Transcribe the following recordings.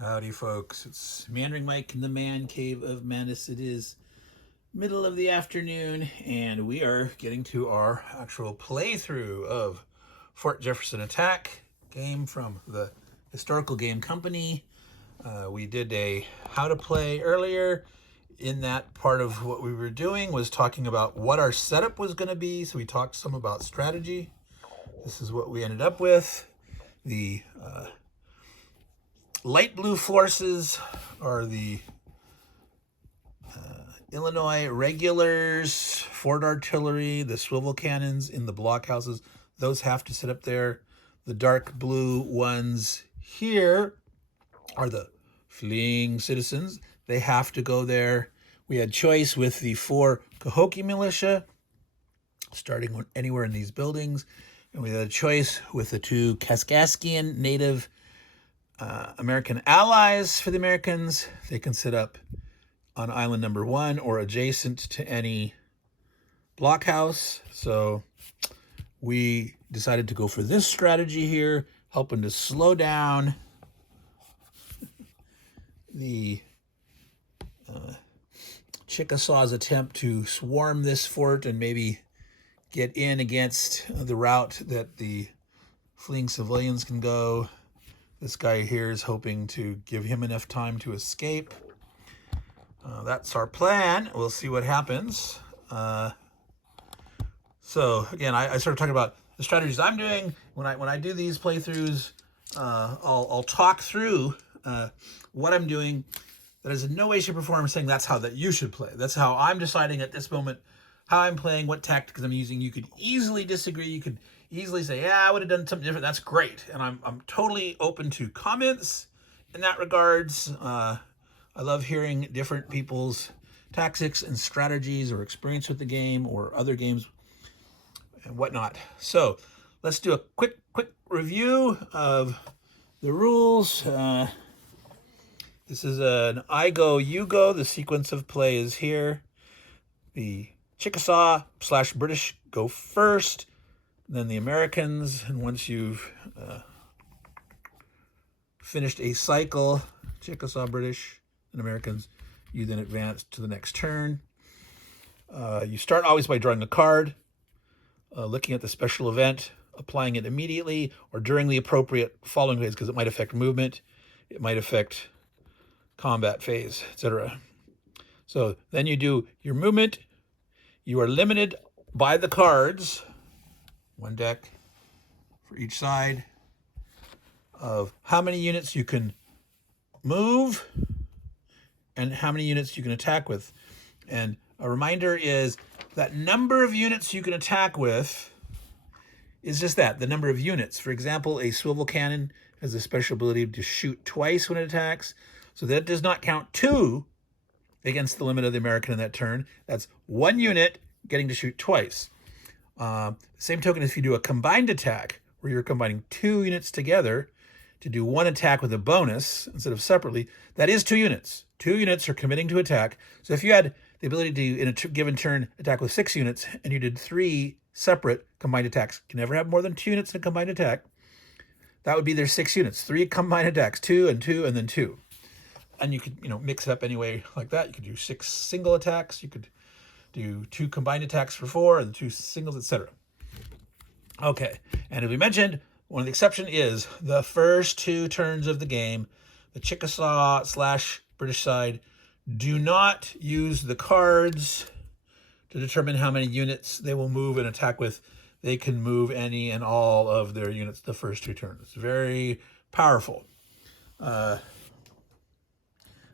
Howdy, folks. It's Meandering Mike in the Man Cave of Madness. It is middle of the afternoon, and we are getting to our actual playthrough of Fort Jefferson Attack, game from the Historical Game Company. We did a how to play earlier. In that part of what we were doing was talking about what our setup was going to be. So we talked some about strategy. This is what we ended up with. The light blue forces are the Illinois regulars, Ford artillery, the swivel cannons in the blockhouses. Those have to sit up there. The dark blue ones here are the fleeing citizens. They have to go there. We had choice with the 4 Cahokia militia, starting anywhere in these buildings. And we had a choice with the 2 Kaskaskian native American allies for the Americans. They can sit up on island number 1 or adjacent to any blockhouse. So we decided to go for this strategy here, helping to slow down the Chickasaws' attempt to swarm this fort and maybe get in against the route that the fleeing civilians can go. This guy here is hoping to give him enough time to escape. That's our plan. We'll see what happens. So again, I started talking about the strategies I'm doing. When I do these playthroughs, I'll talk through what I'm doing. That is in no way, shape, or form saying that's how that you should play. That's how I'm deciding at this moment how I'm playing, what tactics I'm using. You could easily disagree. You could easily say, yeah, I would have done something different. That's great. And I'm totally open to comments in that regards. I love hearing different people's tactics and strategies or experience with the game or other games and whatnot. So let's do a quick review of the rules. This is an I go, you go. The sequence of play is here. The Chickasaw / British go first, then the Americans. And once you've finished a cycle, Chickasaw, British, and Americans, you then advance to the next turn. You start always by drawing a card, looking at the special event, applying it immediately or during the appropriate following phase, because it might affect movement, it might affect combat phase, etc. So then you do your movement. You are limited by the cards, 1 deck for each side, of how many units you can move and how many units you can attack with. And a reminder is that number of units you can attack with is just that, the number of units. For example, a swivel cannon has a special ability to shoot twice when it attacks. So that does not count 2 against the limit of the American in that turn. That's 1 unit getting to shoot twice. Same token, if you do a combined attack, where you're combining 2 units together to do 1 attack with a bonus instead of separately, that is 2 units. 2 units are committing to attack. So if you had the ability to, in a given turn, attack with 6 units, and you did 3 separate combined attacks, you can never have more than 2 units in a combined attack. That would be their 6 units. 3 combined attacks, 2 and 2 and then 2. And you could, mix it up anyway like that. You could do 6 single attacks. You could do 2 combined attacks for 4 and 2 singles, etc. Okay, and as we mentioned, one of the exceptions is the first 2 turns of the game, the Chickasaw / British side do not use the cards to determine how many units they will move and attack with. They can move any and all of their units the first 2 turns. It's very powerful.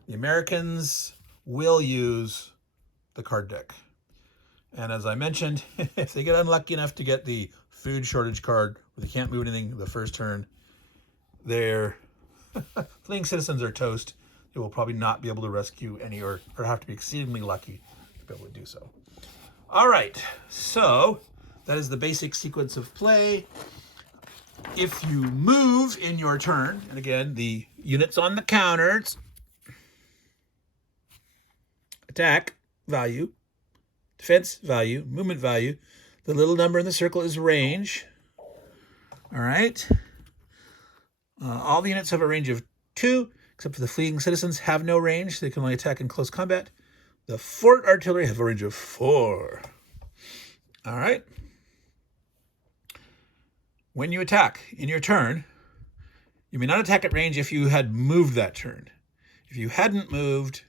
The Americans will use the card deck. And as I mentioned, if they get unlucky enough to get the food shortage card where they can't move anything the first turn, their fleeing citizens are toast. They will probably not be able to rescue any or have to be exceedingly lucky to be able to do so. All right, so that is the basic sequence of play. If you move in your turn, and again, the units on the counters, attack value, defense value, movement value. The little number in the circle is range. All right. All the units have a range of 2. except for the fleeing citizens, have no range. They can only attack in close combat. The fort artillery have a range of 4. All right. When you attack in your turn, you may not attack at range if you had moved that turn. If you hadn't moved,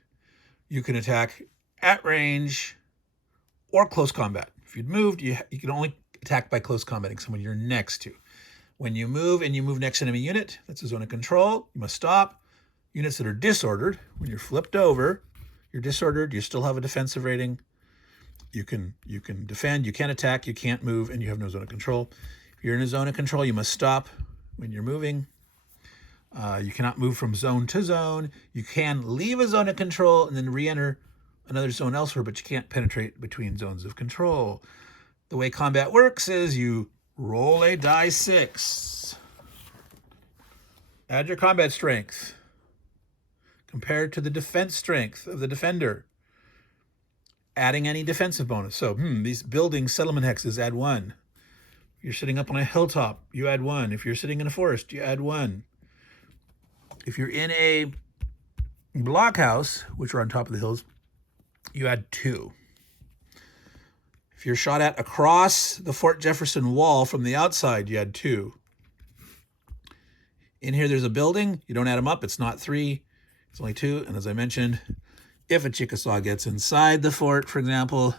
you can attack at range or close combat. If you'd moved, you can only attack by close combating someone you're next to. When you move and you move next enemy unit, that's a zone of control, you must stop. Units that are disordered, when you're flipped over, you're disordered, you still have a defensive rating. You can defend, you can't attack, you can't move, and you have no zone of control. If you're in a zone of control, you must stop when you're moving. You cannot move from zone to zone. You can leave a zone of control and then re-enter another zone elsewhere, but you can't penetrate between zones of control. The way combat works is you roll a die 6. Add your combat strength compared to the defense strength of the defender. Adding any defensive bonus. So, these building settlement hexes add 1. If you're sitting up on a hilltop, you add 1. If you're sitting in a forest, you add 1. If you're in a blockhouse, which are on top of the hills, you add 2. If you're shot at across the Fort Jefferson wall from the outside, you add 2. In here, there's a building. You don't add them up. It's not 3. It's only 2. And as I mentioned, if a Chickasaw gets inside the fort, for example,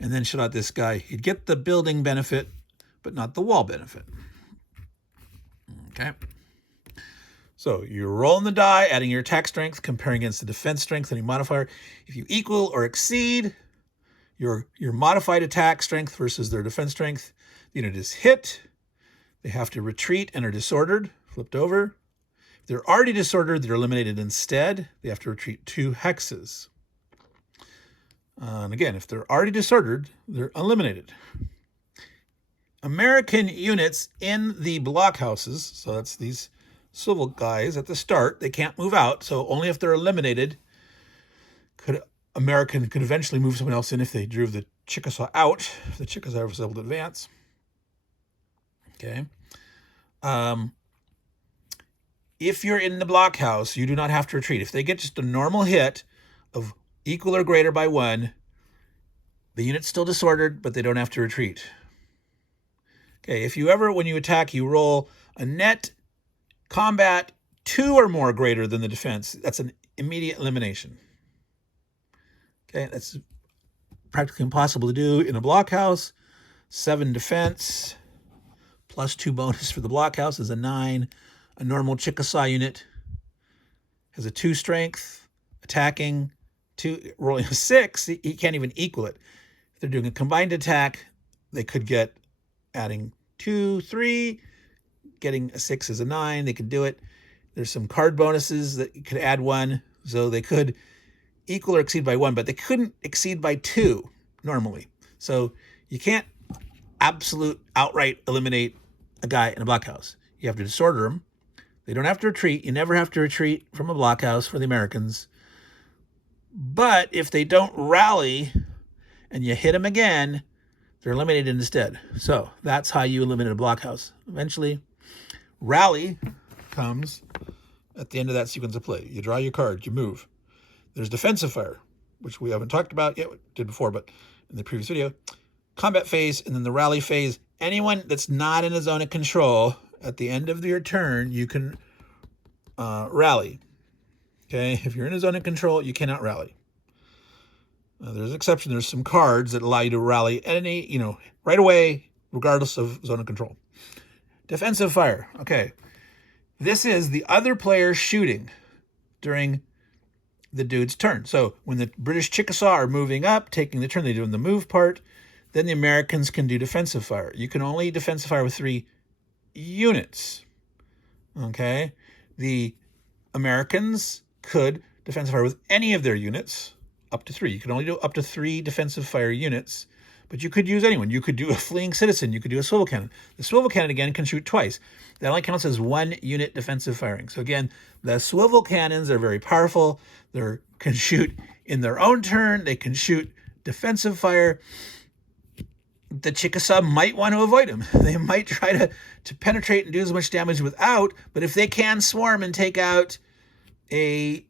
and then shot at this guy, he'd get the building benefit, but not the wall benefit. Okay. So you're rolling the die, adding your attack strength, comparing against the defense strength, any modifier. If you equal or exceed your modified attack strength versus their defense strength, the unit is hit. They have to retreat and are disordered, flipped over. If they're already disordered, they're eliminated instead. They have to retreat 2 hexes. And again, if they're already disordered, they're eliminated. American units in the blockhouses, so that's these civil guys at the start, they can't move out, so only if they're eliminated American could eventually move someone else in if they drove the Chickasaw out, if the Chickasaw was able to advance. Okay. If you're in the blockhouse, you do not have to retreat. If they get just a normal hit of equal or greater by 1, the unit's still disordered, but they don't have to retreat. Okay, if you ever, when you attack, you roll a net combat 2 or more greater than the defense, that's an immediate elimination. Okay, that's practically impossible to do in a blockhouse. 7 defense, plus 2 bonus for the blockhouse is a 9. A normal Chickasaw unit has a 2 strength, attacking, 2, rolling a 6. He can't even equal it. If they're doing a combined attack, they could get adding 2, 3, getting a 6 is a 9. They could do it. There's some card bonuses that you could add 1, so they could equal or exceed by 1, but they couldn't exceed by 2 normally. So you can't absolute outright eliminate a guy in a blockhouse. You have to disorder them. They don't have to retreat. You never have to retreat from a blockhouse for the Americans. But if they don't rally and you hit them again, they're eliminated instead. So that's how you eliminate a blockhouse. Eventually, rally comes at the end of that sequence of play. You draw your card, you move. There's defensive fire, which we haven't talked about yet, we did before, but in the previous video. Combat phase, and then the rally phase. Anyone that's not in a zone of control, at the end of your turn, you can rally. Okay, if you're in a zone of control, you cannot rally. There's an exception. There's some cards that allow you to rally any, right away, regardless of zone of control. Defensive fire. Okay, this is the other player shooting during the dude's turn. So when the British Chickasaw are moving up, taking the turn, they're doing the move part. Then the Americans can do defensive fire. You can only defensive fire with 3 units. Okay? The Americans could defensive fire with any of their units, up to 3. You can only do up to 3 defensive fire units, but you could use anyone. You could do a fleeing citizen. You could do a swivel cannon. The swivel cannon, again, can shoot twice. That only counts as 1 unit defensive firing. So again, the swivel cannons are very powerful. They can shoot in their own turn. They can shoot defensive fire. The Chickasaw might want to avoid them. They might try to penetrate and do as much damage without, but if they can swarm and take out a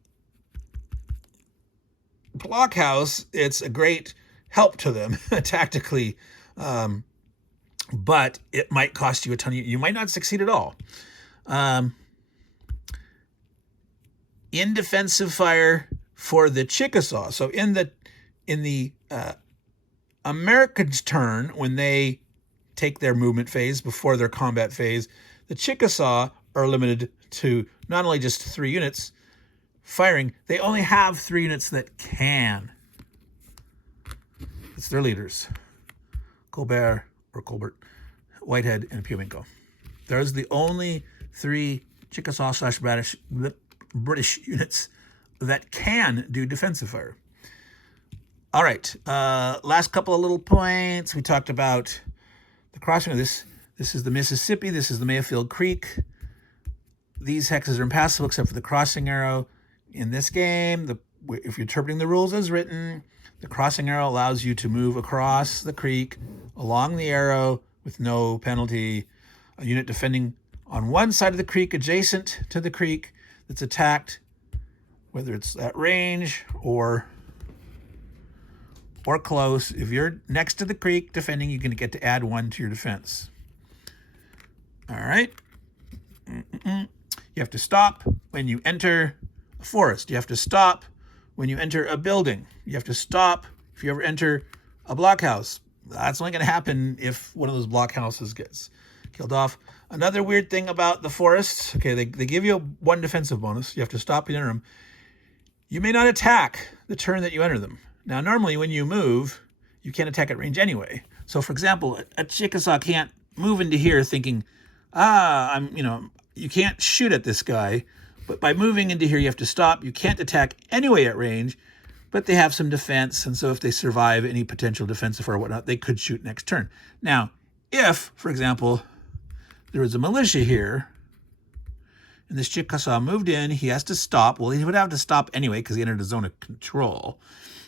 blockhouse, it's a great help to them tactically, but it might cost you a ton. You might not succeed at all. In defensive fire for the Chickasaw. So in the Americans' turn, when they take their movement phase before their combat phase, the Chickasaw are limited to not only just 3 units firing, they only have 3 units that can. It's their leaders, Colbert, Whitehead, and Piominko. There's the only 3 Chickasaw / British units that can do defensive fire. All right, last couple of little points. We talked about the crossing of this. This is the Mississippi. This is the Mayfield Creek. These hexes are impassable except for the crossing arrow. In this game, if you're interpreting the rules as written, the crossing arrow allows you to move across the creek along the arrow with no penalty. A unit defending on one side of the creek adjacent to the creek that's attacked, whether it's at range or close. If you're next to the creek defending, you're going to get to add 1 to your defense. All right. You have to stop when you enter a forest. You have to stop when you enter a building. You have to stop if you ever enter a blockhouse. That's only going to happen if one of those blockhouses gets killed off. Another weird thing about the forests, okay, they give you 1 defensive bonus. You have to stop and enter them. You may not attack the turn that you enter them. Now, normally when you move, you can't attack at range anyway. So, for example, a Chickasaw can't move into here thinking, you can't shoot at this guy. But by moving into here, you have to stop. You can't attack anyway at range, but they have some defense. And so if they survive any potential defensive or whatnot, they could shoot next turn. Now, if, for example, there was a militia here, and this Chickasaw moved in, he has to stop. Well, he would have to stop anyway because he entered a zone of control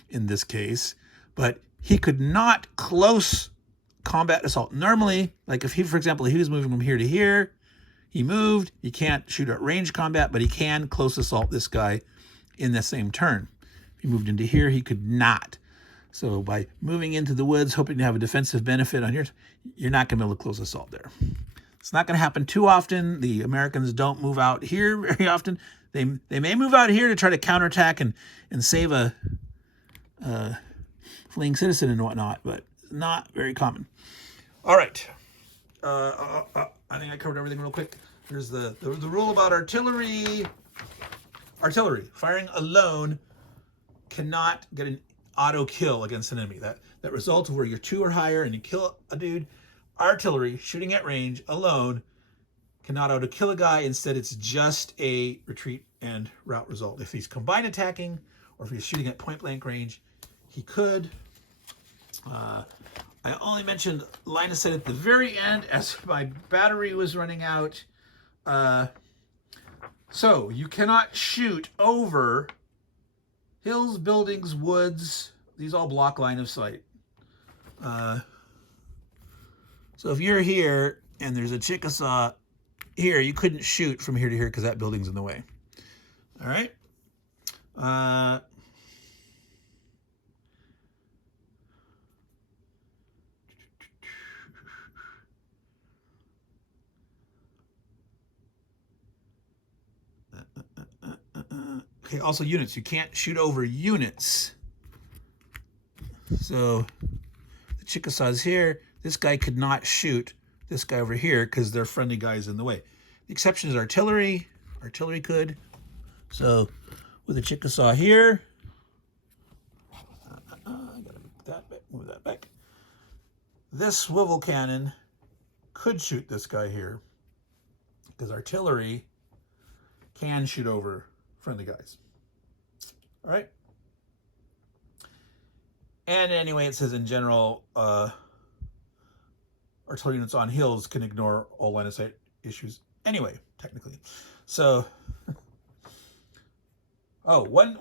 in this case. But he could not close combat assault. Normally, like if he, for example, he was moving from here to here, he moved, he can't shoot at range combat, but he can close assault this guy in the same turn. If he moved into here, he could not. So by moving into the woods, hoping to have a defensive benefit on yours, you're not going to be able to close assault there. It's not going to happen too often. The Americans don't move out here very often. They may move out here to try to counterattack and save a fleeing citizen and whatnot, but not very common. All right. I think I covered everything real quick. There's the rule about artillery. Artillery firing alone cannot get an auto kill against an enemy. That result of where you're 2 or higher and you kill a dude. Artillery shooting at range alone cannot auto kill a guy. Instead, it's just a retreat and rout result. If he's combined attacking or if he's shooting at point blank range, he could. I only mentioned line of sight at the very end as my battery was running out. So you cannot shoot over hills, buildings, woods. These all block line of sight. So if you're here and there's a Chickasaw here, you couldn't shoot from here to here because that building's in the way. All right. Okay, also units. You can't shoot over units. So the Chickasaw's here. This guy could not shoot this guy over here because they're friendly guys in the way. The exception is artillery. Artillery could. So with the Chickasaw here, I gotta move that back. This swivel cannon could shoot this guy here because artillery can shoot over friendly guys. All right. And anyway, it says in general, artillery units on hills can ignore all line of sight issues anyway, technically. So, one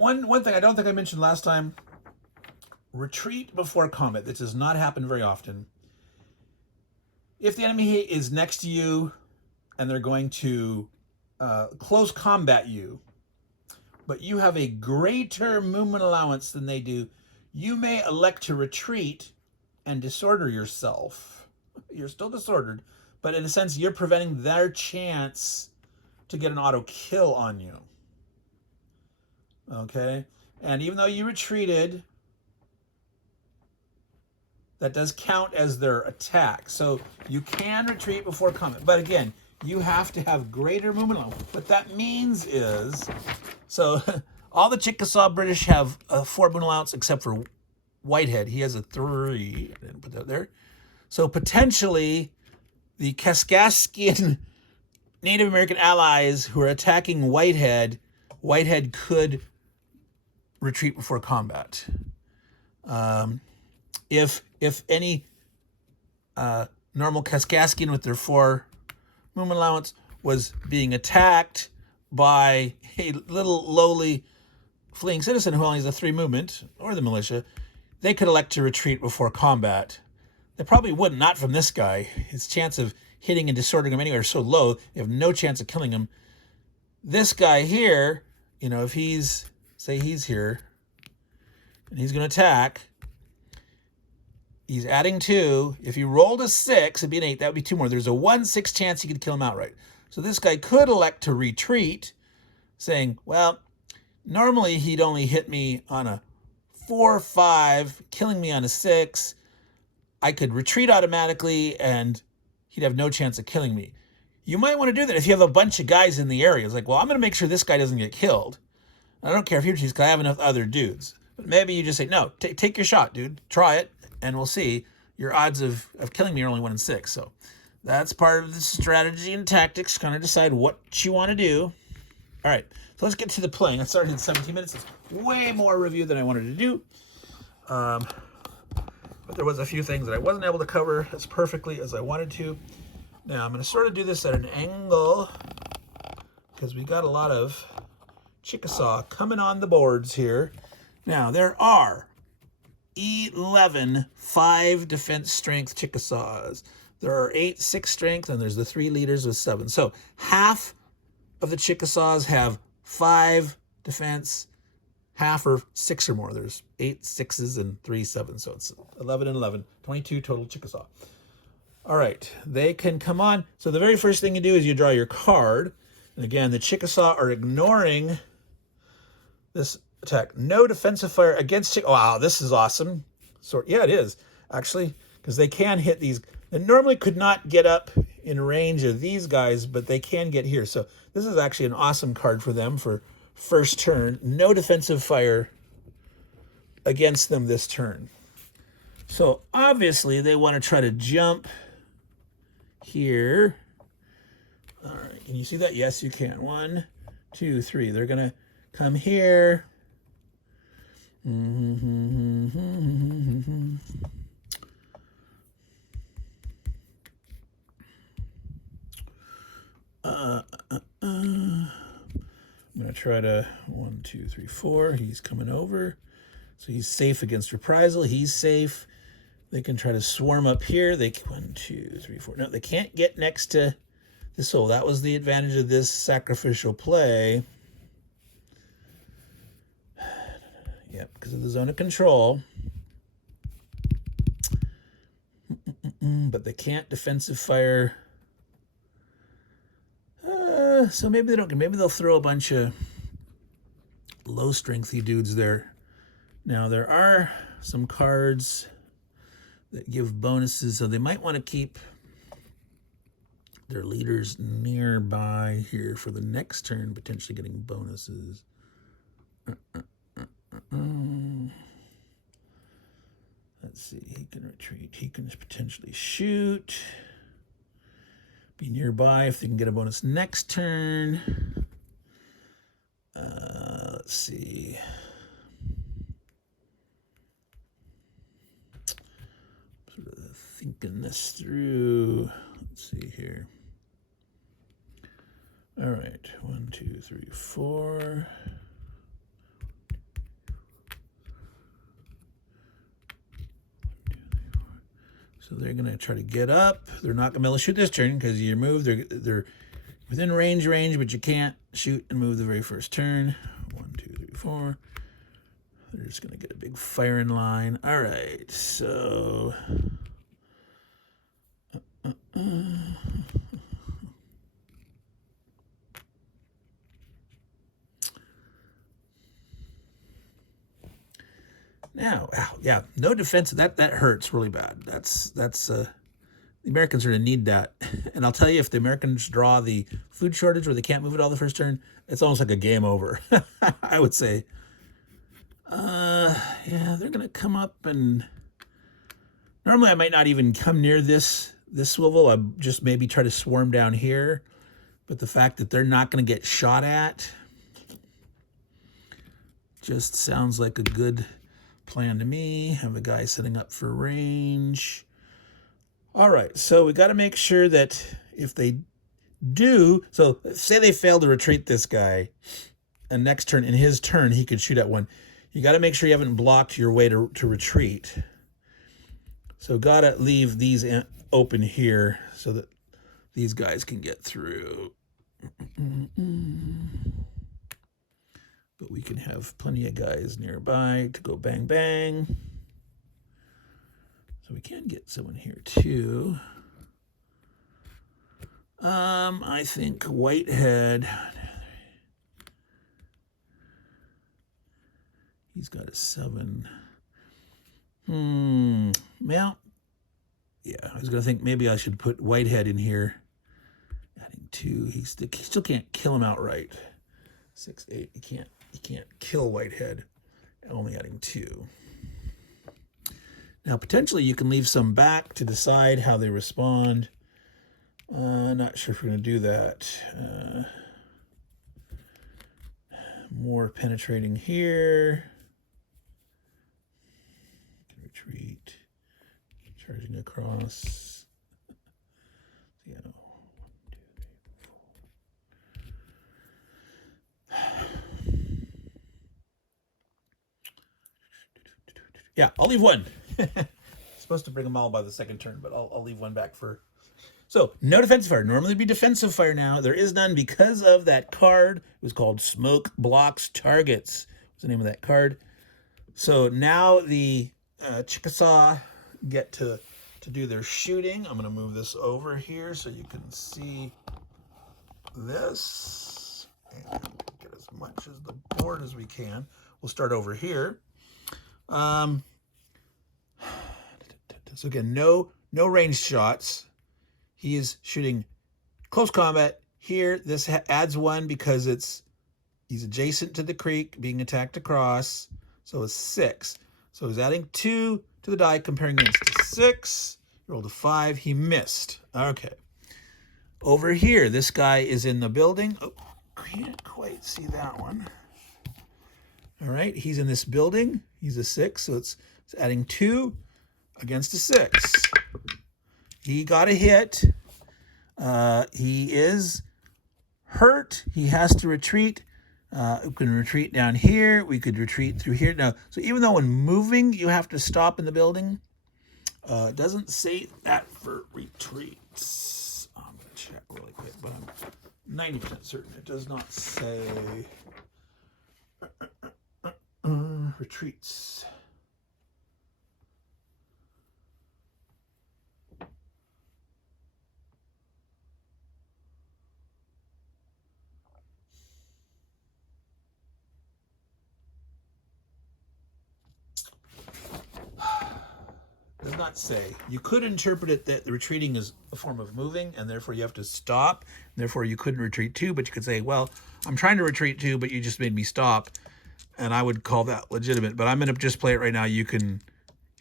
thing I don't think I mentioned last time, retreat before combat. This does not happen very often. If the enemy is next to you and they're going to close combat you, but you have a greater movement allowance than they do, you may elect to retreat and disorder yourself. You're still disordered, but in a sense, you're preventing their chance to get an auto kill on you. Okay? And even though you retreated, that does count as their attack. So you can retreat before combat. But again, you have to have greater movement allowance. What that means is, so all the Chickasaw British have a 4 movement allowance except for Whitehead. He has a 3. I didn't put that there. So potentially the Kaskaskian Native American allies who are attacking Whitehead could retreat before combat. If any normal Kaskaskian with their 4 movement allowance was being attacked by a little lowly fleeing citizen who only has a 3 movement, or the militia, they could elect to retreat before combat. They probably wouldn't, not from this guy. His chance of hitting and disordering him anywhere is so low, they have no chance of killing him. This guy here, you know, if he's, say he's here, and he's going to attack, he's adding 2. If he rolled a 6, it'd be an 8. That would be 2 more. There's a 1/6 chance he could kill him outright. So this guy could elect to retreat, saying, well, normally he'd only hit me on a 4/5, killing me on a 6. I could retreat automatically, and he'd have no chance of killing me. You might want to do that if you have a bunch of guys in the area. It's like, well, I'm going to make sure this guy doesn't get killed. I don't care if he retreats because I have enough other dudes. But maybe you just say, no, take your shot, dude. Try it, and we'll see. Your odds of killing me are only 1 in 6. So that's part of the strategy and tactics. Kind of decide what you want to do. All right, so let's get to the playing. I started in 17 minutes. It's way more review than I wanted to do. But there was a few things that I wasn't able to cover as perfectly as I wanted to. Now I'm going to sort of do this at an angle because we got a lot of Chickasaw coming on the boards here. Now there are 11 5 defense strength Chickasaws. There are 8 6 strength, and there's the 3 leaders with 7. So half of the Chickasaws have 5 defense, half are 6 or more. There's 8 6s and 3 7s, so it's 11 and 11, 22 total Chickasaw. All right, they can come on. So the very first thing you do is you draw your card. And again, the Chickasaw are ignoring this attack. No defensive fire against Chickasaw. Wow, this is awesome. Yeah, it is, actually, because they can hit these. They normally could not get up in range of these guys, but they can get here. So this is actually an awesome card for them for first turn. No defensive fire against them this turn. So obviously they want to try to jump here. All right, can you see that? Yes, you can. 1, 2, 3. They're going to come here. I'm going to try to 1, 2, 3, 4. He's coming over. So he's safe against reprisal. He's safe. They can try to swarm up here. 1, 2, 3, 4. No, they can't get next to this hole. That was the advantage of this sacrificial play. Yep, because of the zone of control. But they can't defensive fire. So maybe they don't. Maybe they'll throw a bunch of low strengthy dudes there. Now there are some cards that give bonuses, so they might want to keep their leaders nearby here for the next turn, potentially getting bonuses. Let's see. He can retreat. He can potentially shoot. Be nearby if they can get a bonus next turn. Let's see. Sort of thinking this through. Let's see here. All right. 1, 2, 3, 4. So they're going to try to get up. They're not going to be able to shoot this turn because you move. They're within range, but you can't shoot and move the very first turn. 1, 4. They're just going to get a big firing line. All right, so... Now, yeah, no defense. That hurts really bad. That's the Americans are going to need that. And I'll tell you, if the Americans draw the food shortage where they can't move it all the first turn, it's almost like a game over, I would say. Yeah, they're going to come up, and normally I might not even come near this swivel. I'd just maybe try to swarm down here. But the fact that they're not going to get shot at just sounds like a good plan to me. Have a guy setting up for range. All right, so we got to make sure that if they do, so say they fail to retreat this guy, and next turn, in his turn, he could shoot at one. You got to make sure you haven't blocked your way to retreat. So got to leave these open here so that these guys can get through. But we can have plenty of guys nearby to go bang, bang. So we can get someone here too. I think Whitehead, he's got a 7. Well, yeah, I was gonna think maybe I should put Whitehead in here. Adding 2, he still can't kill him outright. 6, 8, you can't kill Whitehead. Only adding 2. Now, potentially, you can leave some back to decide how they respond. Not sure if we're going to do that. More penetrating here. Retreat. Charging across. Yeah. 1, 2, 3, 4. Yeah, I'll leave 1. Supposed to bring them all by the second turn, but I'll leave 1 back for... So, no defensive fire. Normally it'd be defensive fire now. There is none because of that card. It was called Smoke Blocks Targets. What's the name of that card? So now the Chickasaw get to do their shooting. I'm going to move this over here so you can see this. And get as much as the board as we can. We'll start over here. So again, no ranged shots. He is shooting close combat here. This adds 1 because he's adjacent to the creek, being attacked across. So it's 6. So he's adding 2 to the die, comparing against a 6. Rolled a 5. He missed. Okay. Over here, this guy is in the building. Oh, can't quite see that one. All right, he's in this building. He's a 6, so it's adding 2 against a 6. He got a hit. He is hurt. He has to retreat. We can retreat down here. We could retreat through here. Now, so even though when moving, you have to stop in the building, it doesn't say that for retreats. I'm going to check really quick, but I'm 90% certain it does not say retreats. Does not say. You could interpret it that the retreating is a form of moving, and therefore you have to stop. Therefore, you couldn't retreat 2, but you could say, well, I'm trying to retreat 2, but you just made me stop, and I would call that legitimate. But I'm going to just play it right now. You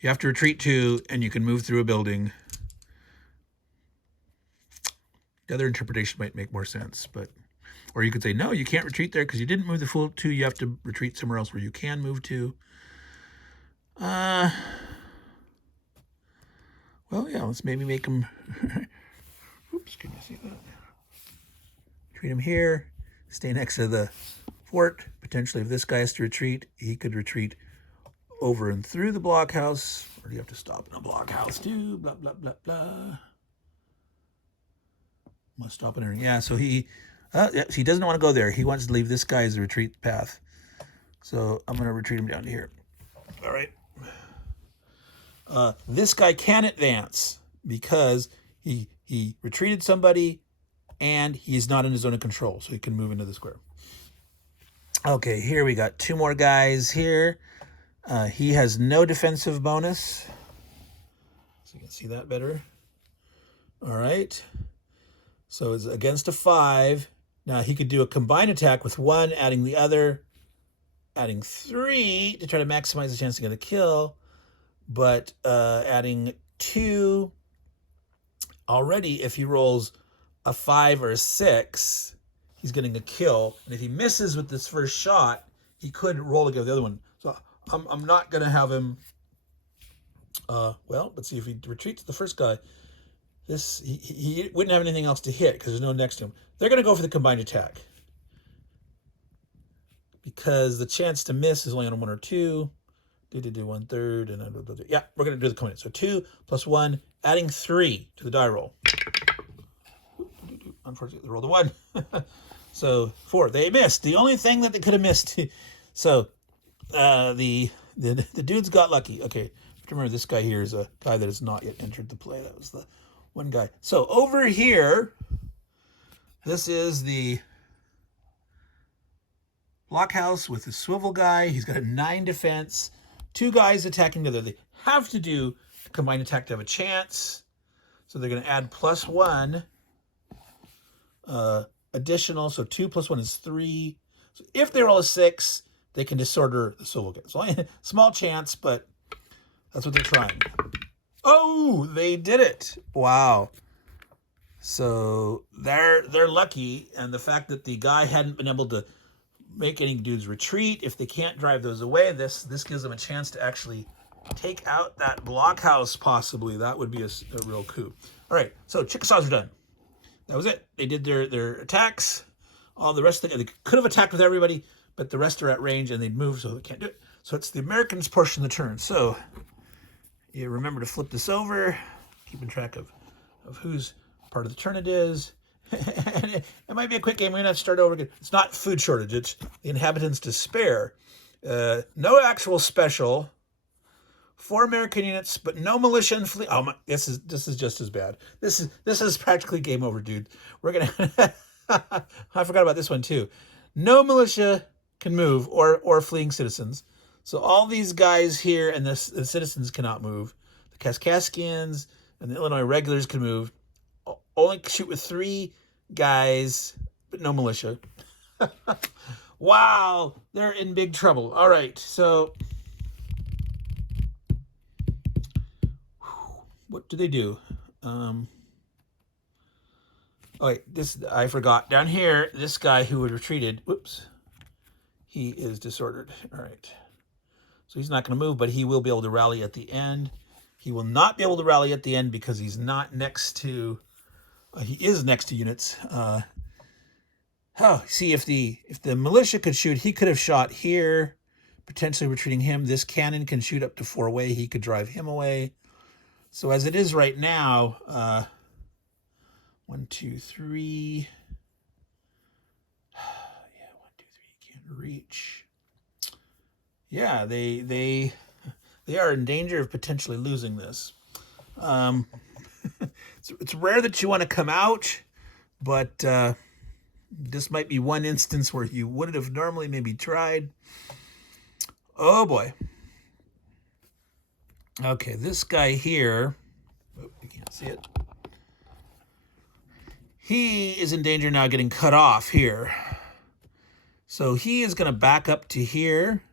have to retreat 2, and you can move through a building. The other interpretation might make more sense, but or you could say, no, you can't retreat there because you didn't move the full 2. You have to retreat somewhere else where you can move to. Well, yeah, let's maybe make him... Oops, can you see that? Treat him here. Stay next to the fort. Potentially, if this guy has to retreat, he could retreat over and through the blockhouse. Or do you have to stop in a blockhouse too? Blah, blah, blah, blah. Must stop in there. Yeah, so he doesn't want to go there. He wants to leave this guy as a retreat path. So I'm going to retreat him down to here. All right. This guy can advance because he retreated somebody and he's not in his zone of control, so he can move into the square. Okay, here we got 2 more guys here. He has no defensive bonus, so you can see that better. All right. So it's against a 5. Now he could do a combined attack with 1, adding the other, adding 3 to try to maximize the chance to get a kill. But adding 2, already if he rolls a 5 or a 6, he's getting a kill. And if he misses with this first shot, he could roll against the other one. So I'm not going to have him, well, let's see if he retreats the first guy. He wouldn't have anything else to hit because there's no next to him. They're going to go for the combined attack because the chance to miss is only on 1 or 2. Do 1/3 and yeah, we're going to do the combined. So 2 plus 1, adding 3 to the die roll. Unfortunately, they rolled a 1. So 4. They missed. The only thing that they could have missed. So the dudes got lucky. Okay, remember this guy here is a guy that has not yet entered the play. That was the one guy. So over here, this is the blockhouse with the swivel guy. He's got a 9 defense. 2 guys attacking together. They have to do a combined attack to have a chance. So they're going to add +1 additional. So 2 plus 1 is 3. So if they roll a 6, they can disorder the swivel guy. So only a small chance, but that's what they're trying. Oh, they did it. Wow. So they're lucky, and the fact that the guy hadn't been able to make any dudes retreat, if they can't drive those away, this gives them a chance to actually take out that blockhouse possibly. That would be a real coup. All right, so Chickasaws are done. That was it. They did their attacks. All the rest of they could have attacked with everybody, but the rest are at range and they'd move, so they can't do it. So it's the Americans' portion of the turn. So you remember to flip this over, keeping track of whose part of the turn it is. And it might be a quick game. We're going to have to start over again. It's not food shortage. It's the inhabitants' despair. No actual special. 4 American units, but no militia and fleet. Oh my, this is just as bad. This is practically game over, dude. We're gonna. I forgot about this one too. No militia can move or fleeing citizens. So all these guys here and the citizens cannot move. The Kaskaskians and the Illinois regulars can move. Only shoot with 3 guys, but no militia. Wow, they're in big trouble. All right, so what do they do? Oh wait, I forgot. Down here, this guy who had retreated, whoops, he is disordered. All right. So he's not going to move, but he will be able to rally at the end. He will not be able to rally at the end because he's not next to, he is next to units. See, if the militia could shoot, he could have shot here, potentially retreating him. This cannon can shoot up to 4 away. He could drive him away. So as it is right now, 1, 2, 3. Yeah, 1, 2, 3. Can't reach. Yeah, they are in danger of potentially losing this. It's rare that you want to come out, but this might be one instance where you wouldn't have normally maybe tried. Oh boy. Okay, this guy here, oh, you can't see it. He is in danger now getting cut off here. So he is going to back up to here.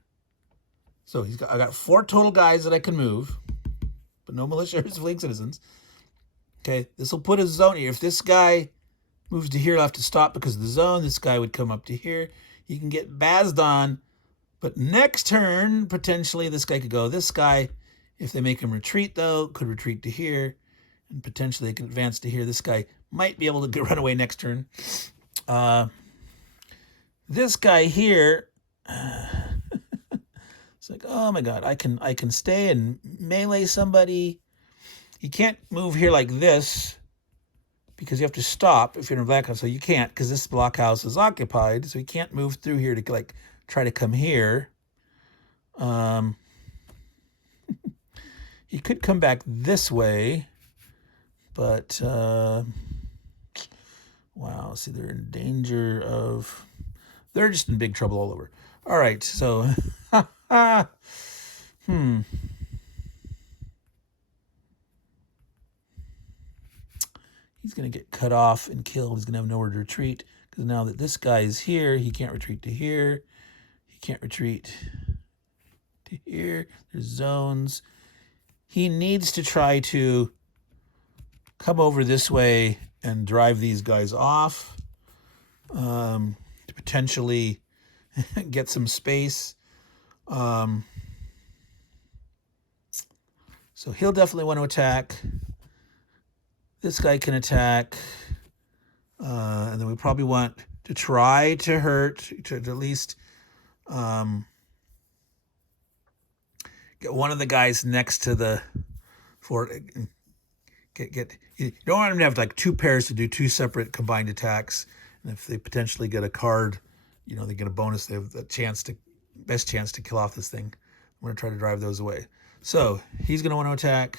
So I got 4 total guys that I can move, but no militia or fleeing citizens. Okay, this will put a zone here. If this guy moves to here, I'll have to stop because of the zone. This guy would come up to here. He can get bazzed on, but next turn, potentially, this guy could go. This guy, if they make him retreat, though, could retreat to here, and potentially they could advance to here. This guy might be able to run away next turn. This guy here, it's like, oh my God, I can stay and melee somebody. You can't move here like this because you have to stop if you're in a blockhouse. So you can't because this blockhouse is occupied. So you can't move through here to like try to come here. He could come back this way, but wow, see, they're in danger of... They're just in big trouble all over. All right, so... He's going to get cut off and killed. He's going to have nowhere to retreat, because now that this guy is here, he can't retreat to here. He can't retreat to here. There's zones. He needs to try to come over this way and drive these guys off, to potentially get some space. So he'll definitely want to attack. This guy can attack. And then we probably want to try to hurt, to at least get one of the guys next to the fort. You don't want them to have like two pairs to do two separate combined attacks. And if they potentially get a card, you know, they get a bonus. They have the best chance to kill off this thing. I'm going to try to drive those away. So he's going to want to attack.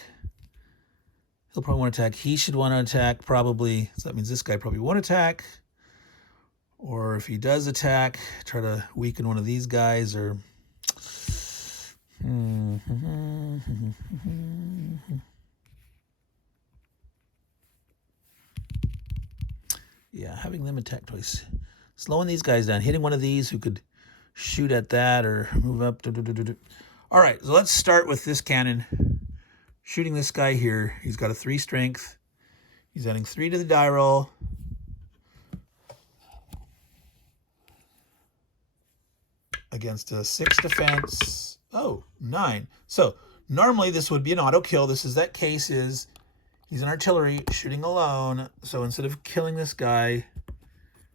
He'll probably want to attack. He should want to attack probably. So that means this guy probably won't attack. Or if he does attack, try to weaken one of these guys or... Yeah, having them attack twice. Slowing these guys down. Hitting one of these who could shoot at that or move up. All right, so let's start with this cannon. Shooting this guy here. He's got a 3 strength. He's adding 3 to the die roll. Against a 6 defense. Oh, 9. So normally this would be an auto kill. That case is he's an artillery shooting alone. So instead of killing this guy,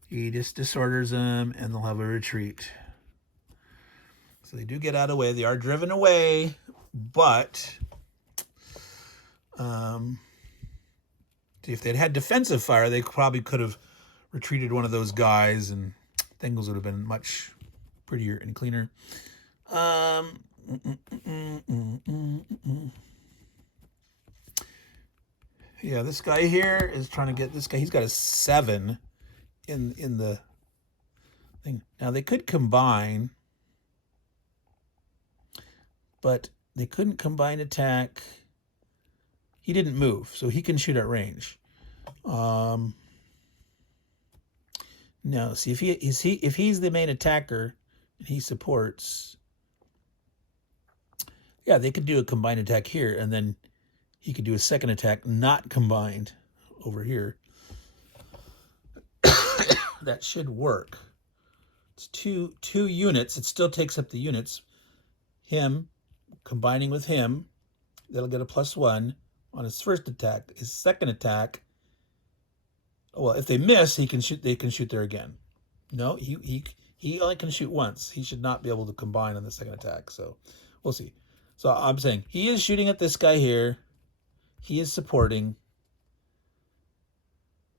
he just disorders him and they'll have a retreat. So they do get out of the way. They are driven away, but if they'd had defensive fire, they probably could have retreated one of those guys and things would have been much prettier and cleaner. Yeah, this guy here is trying to get this guy. He's got a 7 in the thing. Now they could combine, but they couldn't combine attack. He didn't move, so he can shoot at range. No, see if he's the main attacker and he supports, yeah, they could do a combined attack here, and then he could do a second attack not combined over here. That should work. It's two units. It still takes up the units. Him combining with him, that'll get a +1 on his first attack. His second attack, well, if they miss, they can shoot there again. No, he only can shoot once. He should not be able to combine on the second attack. So we'll see. So I'm saying he is shooting at this guy here. He is supporting.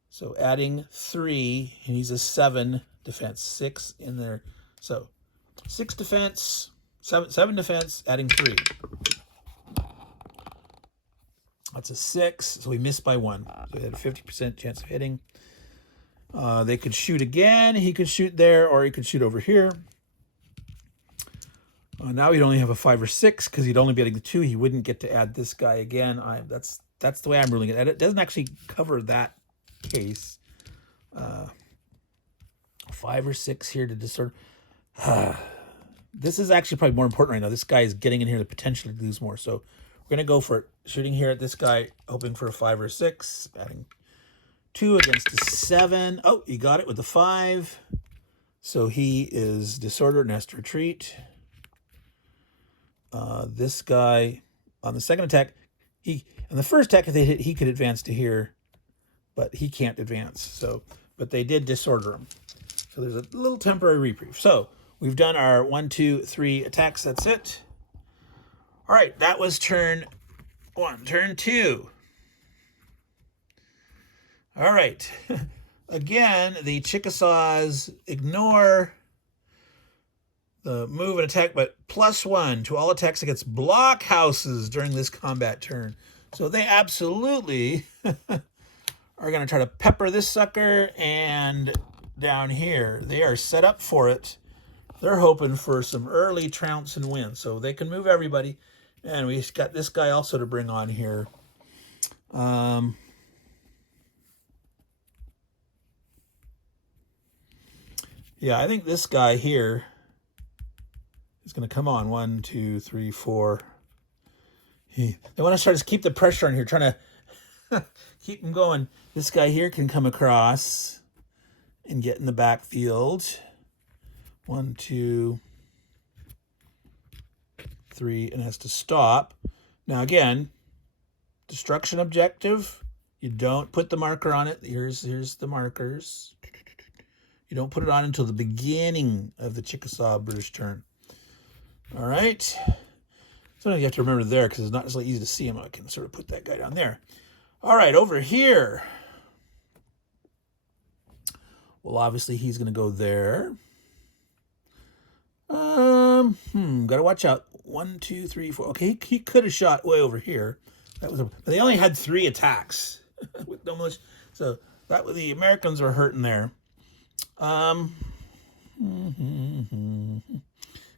So adding 3, and he's a 7 defense, 6 in there. So 6 defense, 7 defense, adding 3. That's a 6, so we missed by 1. So he had a 50% chance of hitting. They could shoot again. He could shoot there, or he could shoot over here. Now he'd only have a 5 or 6 because he'd only be adding the 2. He wouldn't get to add this guy again. That's the way I'm ruling it. It doesn't actually cover that case. 5 or 6 here to disorder. This is actually probably more important right now. This guy is getting in here to potentially lose more. So we're going to go for it. Shooting here at this guy, hoping for a 5 or 6. Adding 2 against a 7. Oh, he got it with the 5. So he is disordered and has to retreat. This guy, on the second attack, on the first attack, if they hit, he could advance to here, but he can't advance. So, but they did disorder him. So there's a little temporary reprieve. So we've done our 1, 2, 3 attacks. That's it. All right, that was turn 1. Turn 2. All right. Again, the Chickasaws ignore the move and attack, but +1 to all attacks against blockhouses during this combat turn. So they absolutely are going to try to pepper this sucker, and down here, they are set up for it. They're hoping for some early trounce and win, so they can move everybody. And we got this guy also to bring on here. Yeah, I think this guy here is going to come on. 1, 2, 3, 4. They want to start to keep the pressure on here, trying to keep them going. This guy here can come across and get in the backfield. 1, 2, 3, and has to stop. Now again, destruction objective. You don't put the marker on it. Here's the markers. You don't put it on until the beginning of the Chickasaw British turn. All right. Something you have to remember there because it's not so easy to see him. I can sort of put that guy down there. All right, over here. Well, obviously he's going to go there. Got to watch out. 1, 2, 3, 4. Okay, he could have shot way over here. That was but they only had 3 attacks with no militia. So that was, the Americans were hurting there. And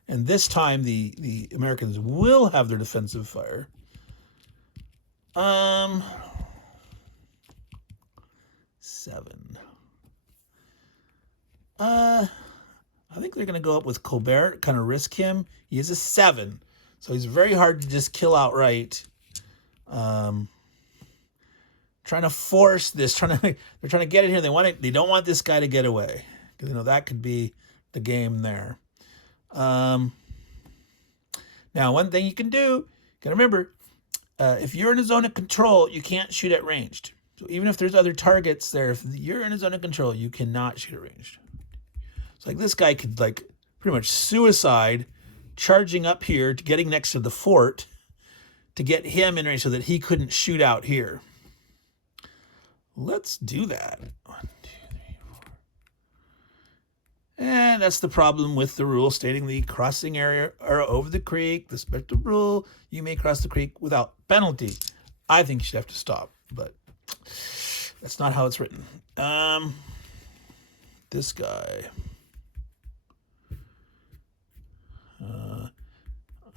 this time the Americans will have their defensive fire. 7. I think they're going to go up with Colbert, kind of risk him. He is a 7, so he's very hard to just kill outright. Trying to force this, they're trying to get it here. They don't want this guy to get away, because that could be the game there. Now, one thing you can do, you got to remember, if you're in a zone of control, you can't shoot at ranged. So even if there's other targets there, if you're in a zone of control, you cannot shoot at ranged. So like this guy could pretty much suicide, charging up here to getting next to the fort to get him in range so that he couldn't shoot out here. Let's do that. 1, 2, 3, 4. And that's the problem with the rule stating the crossing area or over the creek, the special rule, you may cross the creek without penalty. I think you should have to stop, but that's not how it's written. This guy.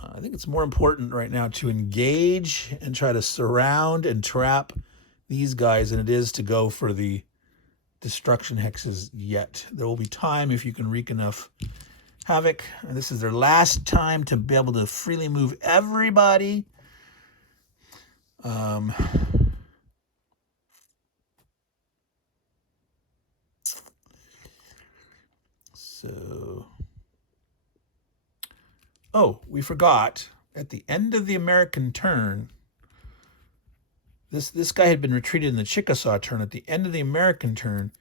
I think it's more important right now to engage and try to surround and trap these guys than it is to go for the destruction hexes yet. There will be time if you can wreak enough havoc. And this is their last time to be able to freely move everybody. Oh, we forgot, at the end of the American turn, this guy had been retreated in the Chickasaw turn. At the end of the American turn,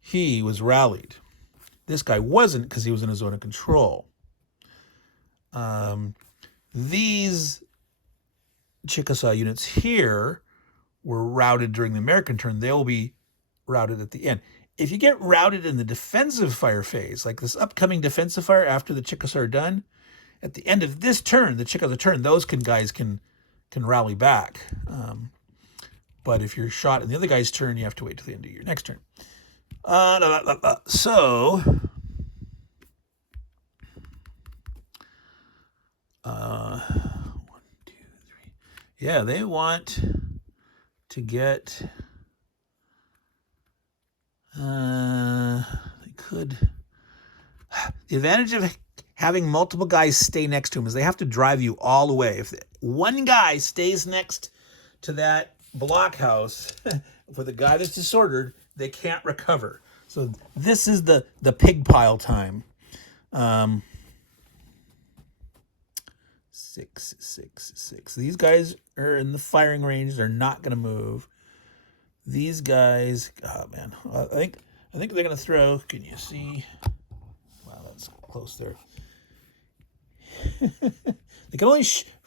he was rallied. This guy wasn't, because he was in a zone of control. These Chickasaw units here were routed during the American turn. They'll be routed at the end. If you get routed in the defensive fire phase, like this upcoming defensive fire after the Chickasaw are done, at the end of this turn, the Chickasaw turn, those guys can rally back. But if you're shot in the other guy's turn, you have to wait till the end of your next turn. So, 1, 2, 3. Yeah, they want to get. They could. The advantage of having multiple guys stay next to him is they have to drive you all the way. If one guy stays next to that blockhouse for the guy that's disordered, they can't recover. So this is the pig pile time. 6, 6, 6. These guys are in the firing range. They're not going to move. These guys, oh man, I think they're going to throw. Can you see? Wow, that's close there. They can only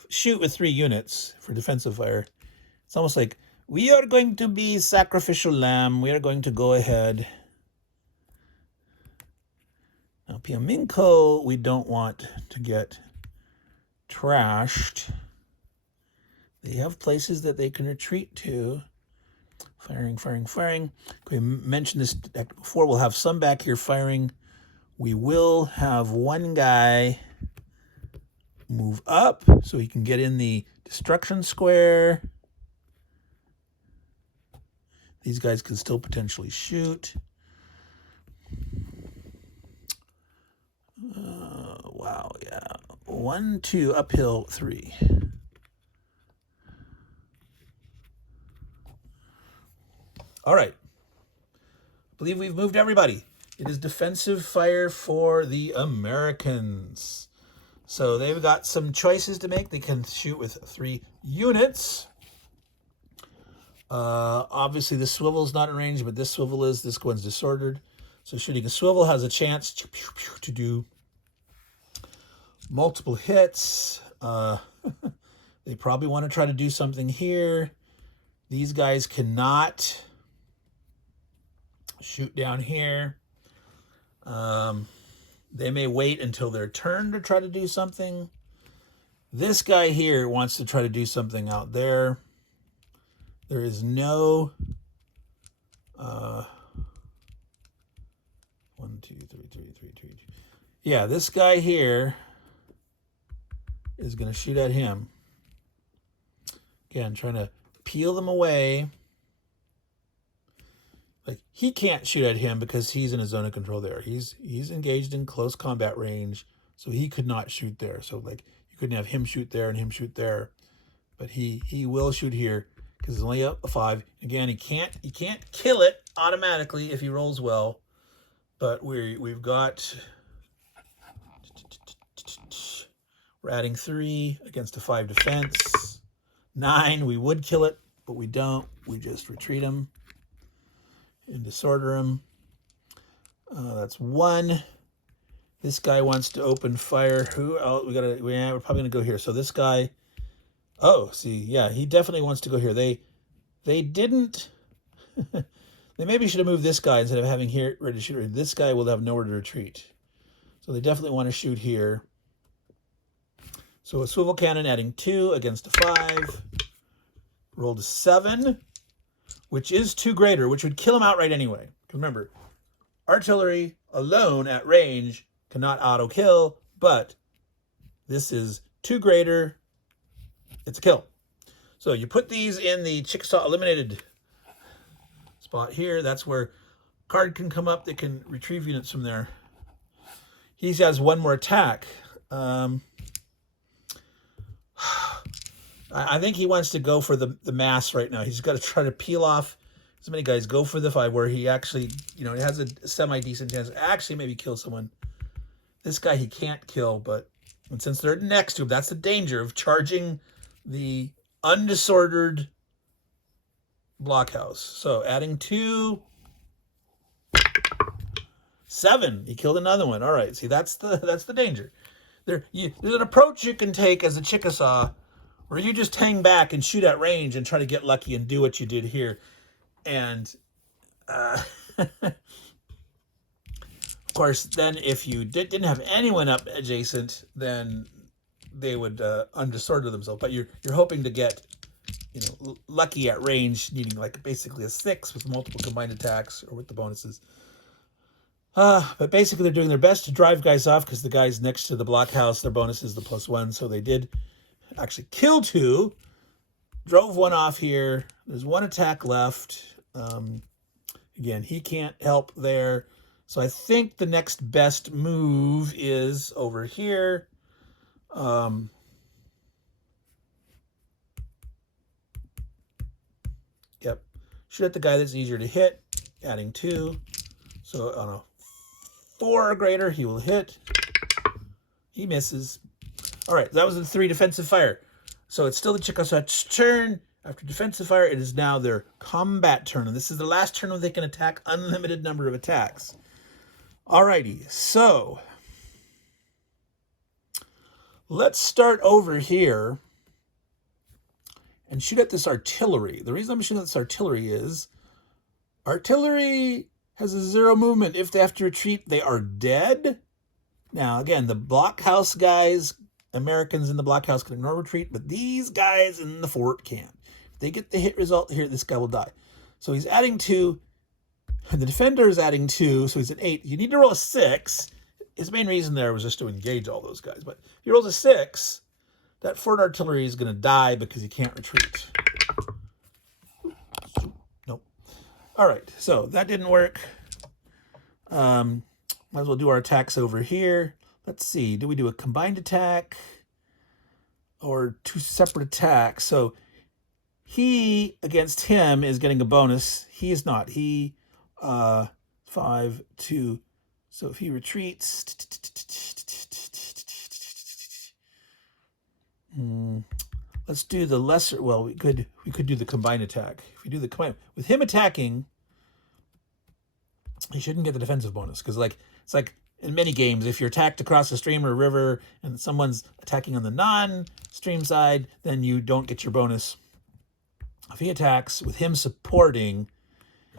shoot with 3 units for defensive fire. It's almost like, we are going to be sacrificial lamb. We are going to go ahead. Piaminco, we don't want to get trashed. They have places that they can retreat to. Firing, firing, firing. We mentioned this before. We'll have some back here firing. We will have one guy move up so he can get in the destruction square. These guys can still potentially shoot. Wow, yeah. 1, 2, uphill, 3. All right. I believe we've moved everybody. It is defensive fire for the Americans. So they've got some choices to make. They can shoot with 3 units. Obviously, this swivel is not in range, but this swivel is. This one's disordered. So shooting a swivel has a chance to do multiple hits. They probably want to try to do something here. These guys cannot shoot down here. They may wait until their turn to try to do something. This guy here wants to try to do something out there. There is no 1, 2, 3. Yeah, this guy here is going to shoot at him. Again, trying to peel them away. Like, he can't shoot at him because he's in a zone of control there. He's engaged in close combat range, so he could not shoot there. So, like, you couldn't have him shoot there and him shoot there. But he will shoot here because it's only up a 5. Again, he can't kill it automatically if he rolls well. But we've got... We're adding 3 against a 5 defense. 9, we would kill it, but we don't. We just retreat him and disorder him. That's 1. This guy wants to open fire. Who else? We're probably gonna go here. So this guy. Oh, see, yeah, he definitely wants to go here. They didn't. They maybe should have moved this guy instead of having here ready to shoot. This guy will have nowhere to retreat. So they definitely want to shoot here. So a swivel cannon adding 2 against a 5. Rolled a 7, which is 2 greater, which would kill him outright anyway. Remember, artillery alone at range cannot auto-kill, but this is 2 greater. It's a kill. So you put these in the Chickasaw eliminated spot here. That's where card can come up that can retrieve units from there. He has 1 more attack. I think he wants to go for the mass right now. He's got to try to peel off as many guys. Go for the 5 where he actually, he has a semi-decent chance to actually maybe kill someone. This guy he can't kill, and since they're next to him, that's the danger of charging the undisordered blockhouse. So adding 2, 7. He killed another one. All right, see, that's the danger. There's an approach you can take as a Chickasaw where you just hang back and shoot at range and try to get lucky and do what you did here. And, of course, then if you didn't have anyone up adjacent, then they would undisorder themselves. But you're hoping to get, lucky at range, needing like basically a 6 with multiple combined attacks or with the bonuses. But basically they're doing their best to drive guys off because the guys next to the blockhouse, their bonus is the +1. So they did actually kill 2, drove 1 off here. There's 1 attack left. Again, he can't help there. So I think the next best move is over here. Yep. Shoot at the guy that's easier to hit, adding 2. So on a 4 or greater, he will hit. He misses. All right, that was the 3 defensive fire. So it's still the Chickasaw's turn. After defensive fire, it is now their combat turn. And this is the last turn where they can attack unlimited number of attacks. Alrighty, so let's start over here and shoot at this artillery. The reason I'm shooting at this artillery is artillery has a 0 movement. If they have to retreat, they are dead. Now, again, the blockhouse guys, Americans in the blockhouse can ignore retreat, but these guys in the fort can't. If they get the hit result here, this guy will die. So he's adding 2. The defender is adding 2, so he's at 8. You need to roll a 6. His main reason there was just to engage all those guys. But if he rolls a 6, that fort artillery is going to die because he can't retreat. Nope. All right, so that didn't work. Might as well do our attacks over here. Let's see. Do we do a combined attack or 2 separate attacks? So he, against him, is getting a bonus. He is not. He, 5, 2. So if he retreats, let's do the lesser. Well, we could do the combined attack. If we do the combined with him attacking, he shouldn't get the defensive bonus because it's like in many games, if you're attacked across a stream or a river and someone's attacking on the non-stream side, then you don't get your bonus. If he attacks with him supporting,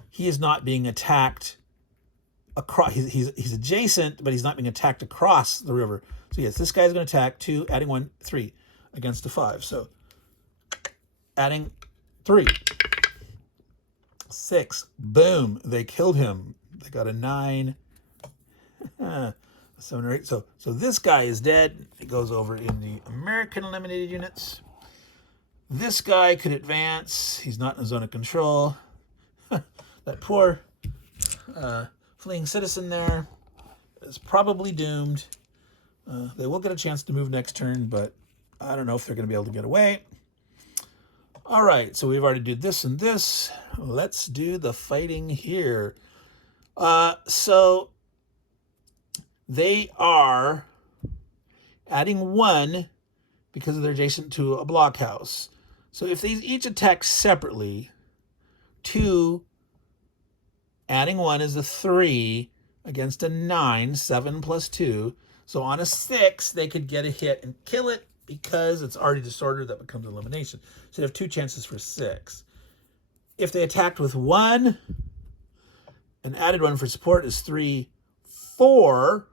he is not being attacked across. He's adjacent, but he's not being attacked across the river. So yes, this guy's going to attack 2, adding 1, 3 against a 5. So adding 3, 6, boom, they killed him. They got a 9, 7 or 8. So this guy is dead. It goes over in the American eliminated units. This guy could advance. He's not in the zone of control. That poor fleeing citizen there is probably doomed. They will get a chance to move next turn, but I don't know if they're going to be able to get away. All right, so we've already did this and this. Let's do the fighting here. So they are adding 1 because they're adjacent to a blockhouse. So if they each attack separately, 2 adding 1 is a 3 against a 9, 7 plus 2. So on a 6, they could get a hit and kill it because it's already disordered. That becomes elimination. So they have 2 chances for 6. If they attacked with 1 and added 1 for support is 3, 4,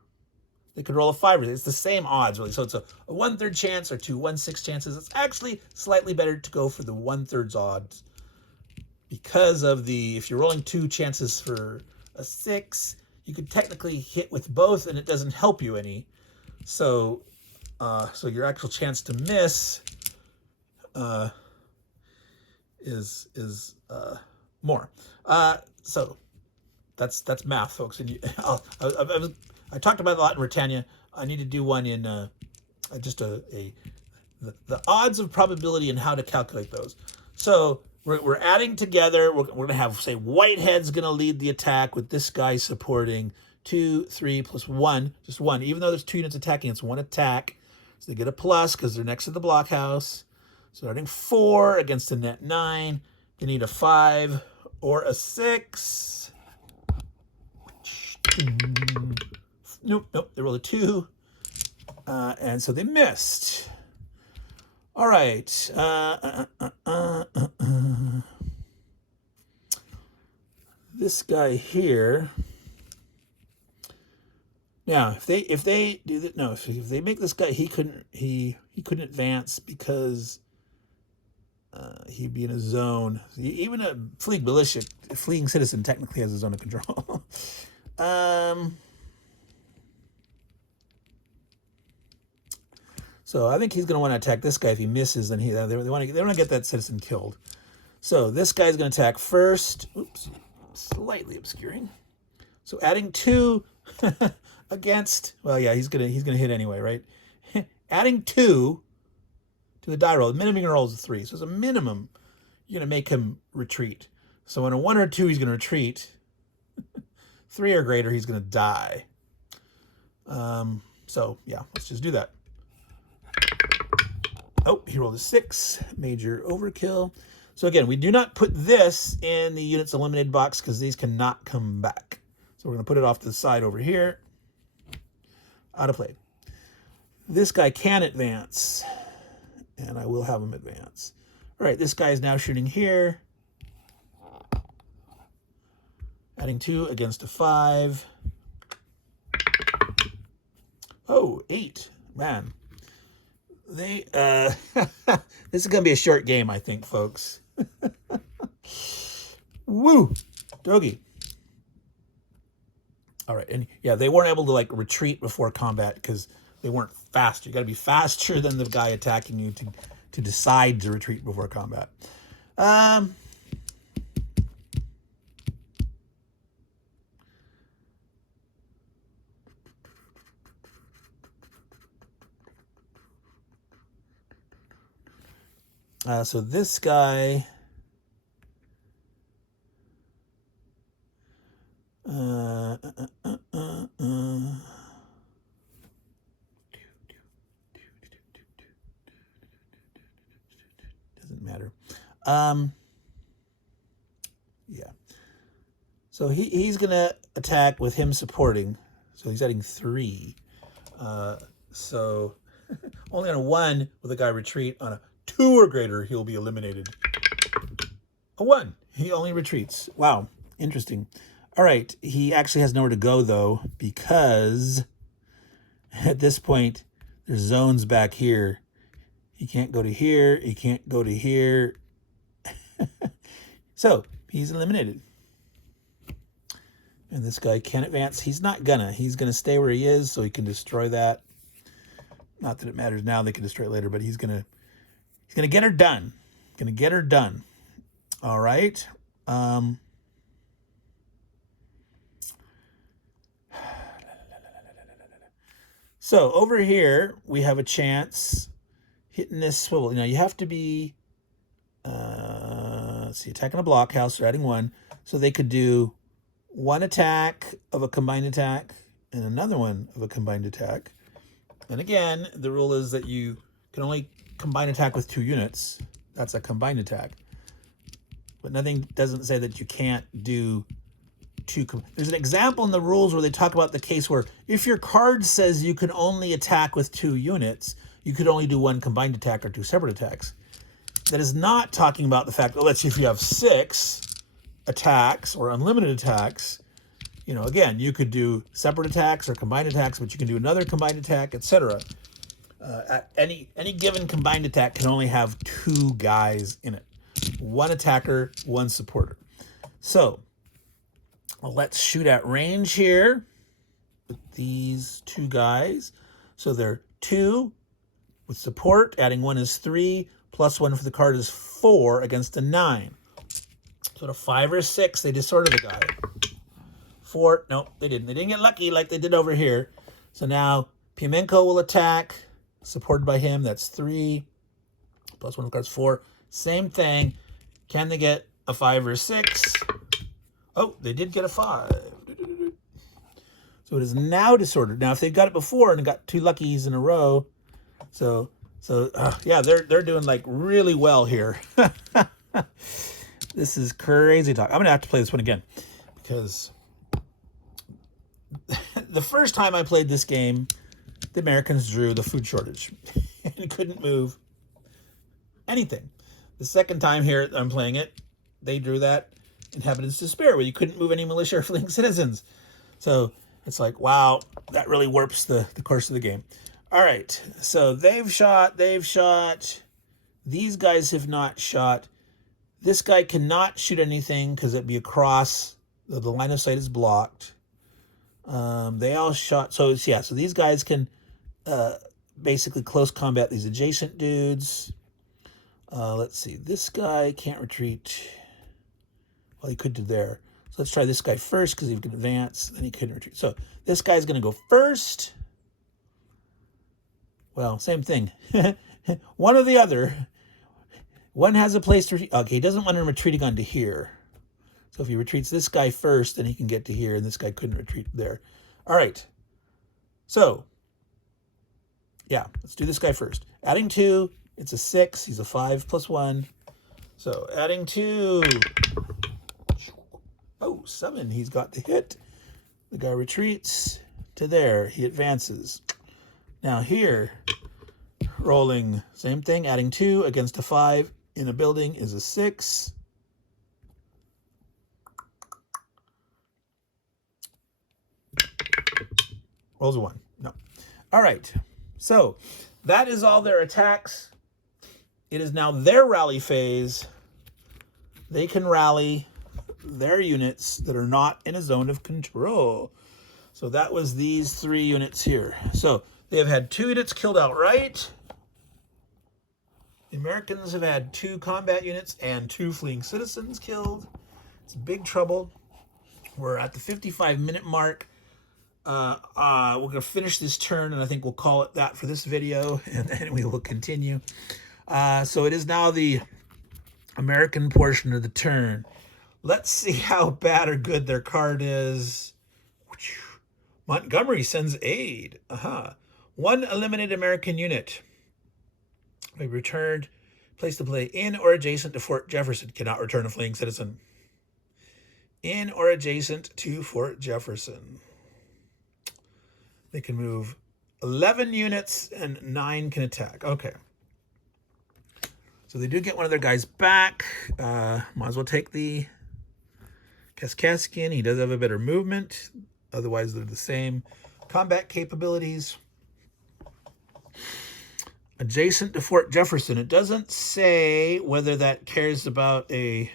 they could roll a 5. It's the same odds, really. So it's a 1/3 chance or 2 1/6 chances. It's actually slightly better to go for the 1/3 odds because of if you're rolling 2 chances for a 6, you could technically hit with both and it doesn't help you any. So your actual chance to miss is more. So that's math, folks. And I talked about it a lot in Britannia. I need to do one in the odds of probability and how to calculate those. So we're adding together. We're going to have, say, Whitehead's going to lead the attack with this guy supporting 2, 3 plus 1, just 1. Even though there's 2 units attacking, it's 1 attack. So they get a plus because they're next to the blockhouse. So adding 4 against a net 9. They need a 5 or a 6. Nope, they rolled a 2. And so they missed. All right. This guy here. Now, if they do that, no, if they make this guy, he couldn't advance because he'd be in a zone. Even a fleeing citizen technically has a zone of control. So I think he's going to want to attack this guy. If he misses, then they want to get that citizen killed. So this guy's going to attack first. Oops, slightly obscuring. So adding 2 against. Well, yeah, he's gonna hit anyway, right? Adding 2 to the die roll. The minimum roll is a 3, so as a minimum, you're gonna make him retreat. So on a 1 or 2, he's gonna retreat. 3 or greater, he's gonna die. So yeah, let's just do that. Oh, he rolled a 6, major overkill. So again, we do not put this in the units eliminated box because these cannot come back. So we're going to put it off to the side over here. Out of play. This guy can advance, and I will have him advance. All right, this guy is now shooting here. Adding 2 against a 5. Oh, 8. Man. They, this is going to be a short game, I think, folks. Woo! Doggy. All right. And yeah, they weren't able to like retreat before combat because they weren't fast. You got to be faster than the guy attacking you to decide to retreat before combat. So this guy, doesn't matter. Yeah. So he's gonna attack with him supporting. So he's adding 3. So only on a 1 will the guy retreat. On a 2 or greater, he'll be eliminated. A 1. He only retreats. Wow. Interesting. All right. He actually has nowhere to go, though, because at this point, there's zones back here. He can't go to here. He can't go to here. So he's eliminated. And this guy can't advance. He's not gonna. He's gonna stay where he is so he can destroy that. Not that it matters now. They can destroy it later, but he's gonna get her done. Gonna get her done. All right. So over here we have a chance hitting this swivel. Now you have to be. Let's see, attacking a blockhouse. They're adding 1, so they could do 1 attack of a combined attack and another one of a combined attack. And again, the rule is that you can only combine attack with 2 units. That's a combined attack. But nothing doesn't say that you can't do 2. There's an example in the rules where they talk about the case where if your card says you can only attack with 2 units, you could only do 1 combined attack or 2 separate attacks. That is not talking about the fact that, let's see, if you have 6 attacks or unlimited attacks, you know, again, you could do separate attacks or combined attacks, but you can do another combined attack, etc. Any given combined attack can only have 2 guys in it. 1 attacker, 1 supporter. So let's shoot at range here with these 2 guys. So they're 2 with support. Adding 1 is 3. Plus 1 for the card is 4 against a 9. So at a 5 or 6, they disorder the guy. 4, nope, they didn't. They didn't get lucky like they did over here. So now Pimenko will attack, supported by him. That's 3. Plus 1 of the cards, 4. Same thing. Can they get a 5 or 6? Oh, they did get a 5. So it is now disordered. Now, if they got it before and got 2 luckies in a row, so yeah, they're doing like really well here. This is crazy talk. I'm gonna have to play this one again because the first time I played this game, the Americans drew the food shortage and couldn't move anything. The second time here I'm playing it, they drew that inhabitants despair, where you couldn't move any militia or fleeing citizens. So it's like, wow, that really warps the course of the game. All right, so they've shot. These guys have not shot. This guy cannot shoot anything because it'd be across. The line of sight is blocked. They all shot. So it's, yeah, so these guys can basically close combat these adjacent dudes. Let's see. This guy can't retreat. Well, he could do there. So let's try this guy first because he can advance. Then he couldn't retreat. So this guy's going to go first. Well, same thing. One or the other. One has a place to retreat. Okay, he doesn't want him retreating onto here. So if he retreats this guy first, then he can get to here, and this guy couldn't retreat there. All right. So, yeah, let's do this guy first. Adding 2, it's a 6. He's a 5 plus 1. So adding 2. Oh, 7. He's got the hit. The guy retreats to there. He advances. Now here, rolling, same thing, adding 2 against a 5 in a building is a 6. Rolls a 1. No. All right. So that is all their attacks. It is now their rally phase. They can rally their units that are not in a zone of control. So that was these 3 units here. So they have had 2 units killed outright. The Americans have had 2 combat units and 2 fleeing citizens killed. It's big trouble. We're at the 55-minute mark. We're going to finish this turn, and I think we'll call it that for this video, and then we will continue. So it is now the American portion of the turn. Let's see how bad or good their card is. Montgomery sends aid. 1 eliminated American unit. We returned, place to play in or adjacent to Fort Jefferson. Cannot return a fleeing citizen. In or adjacent to Fort Jefferson. They can move 11 units and 9 can attack. Okay. So they do get one of their guys back. Might as well take the Kaskaskian. He does have a better movement. Otherwise, they're the same. Combat capabilities. Adjacent to Fort Jefferson. It doesn't say whether that cares about a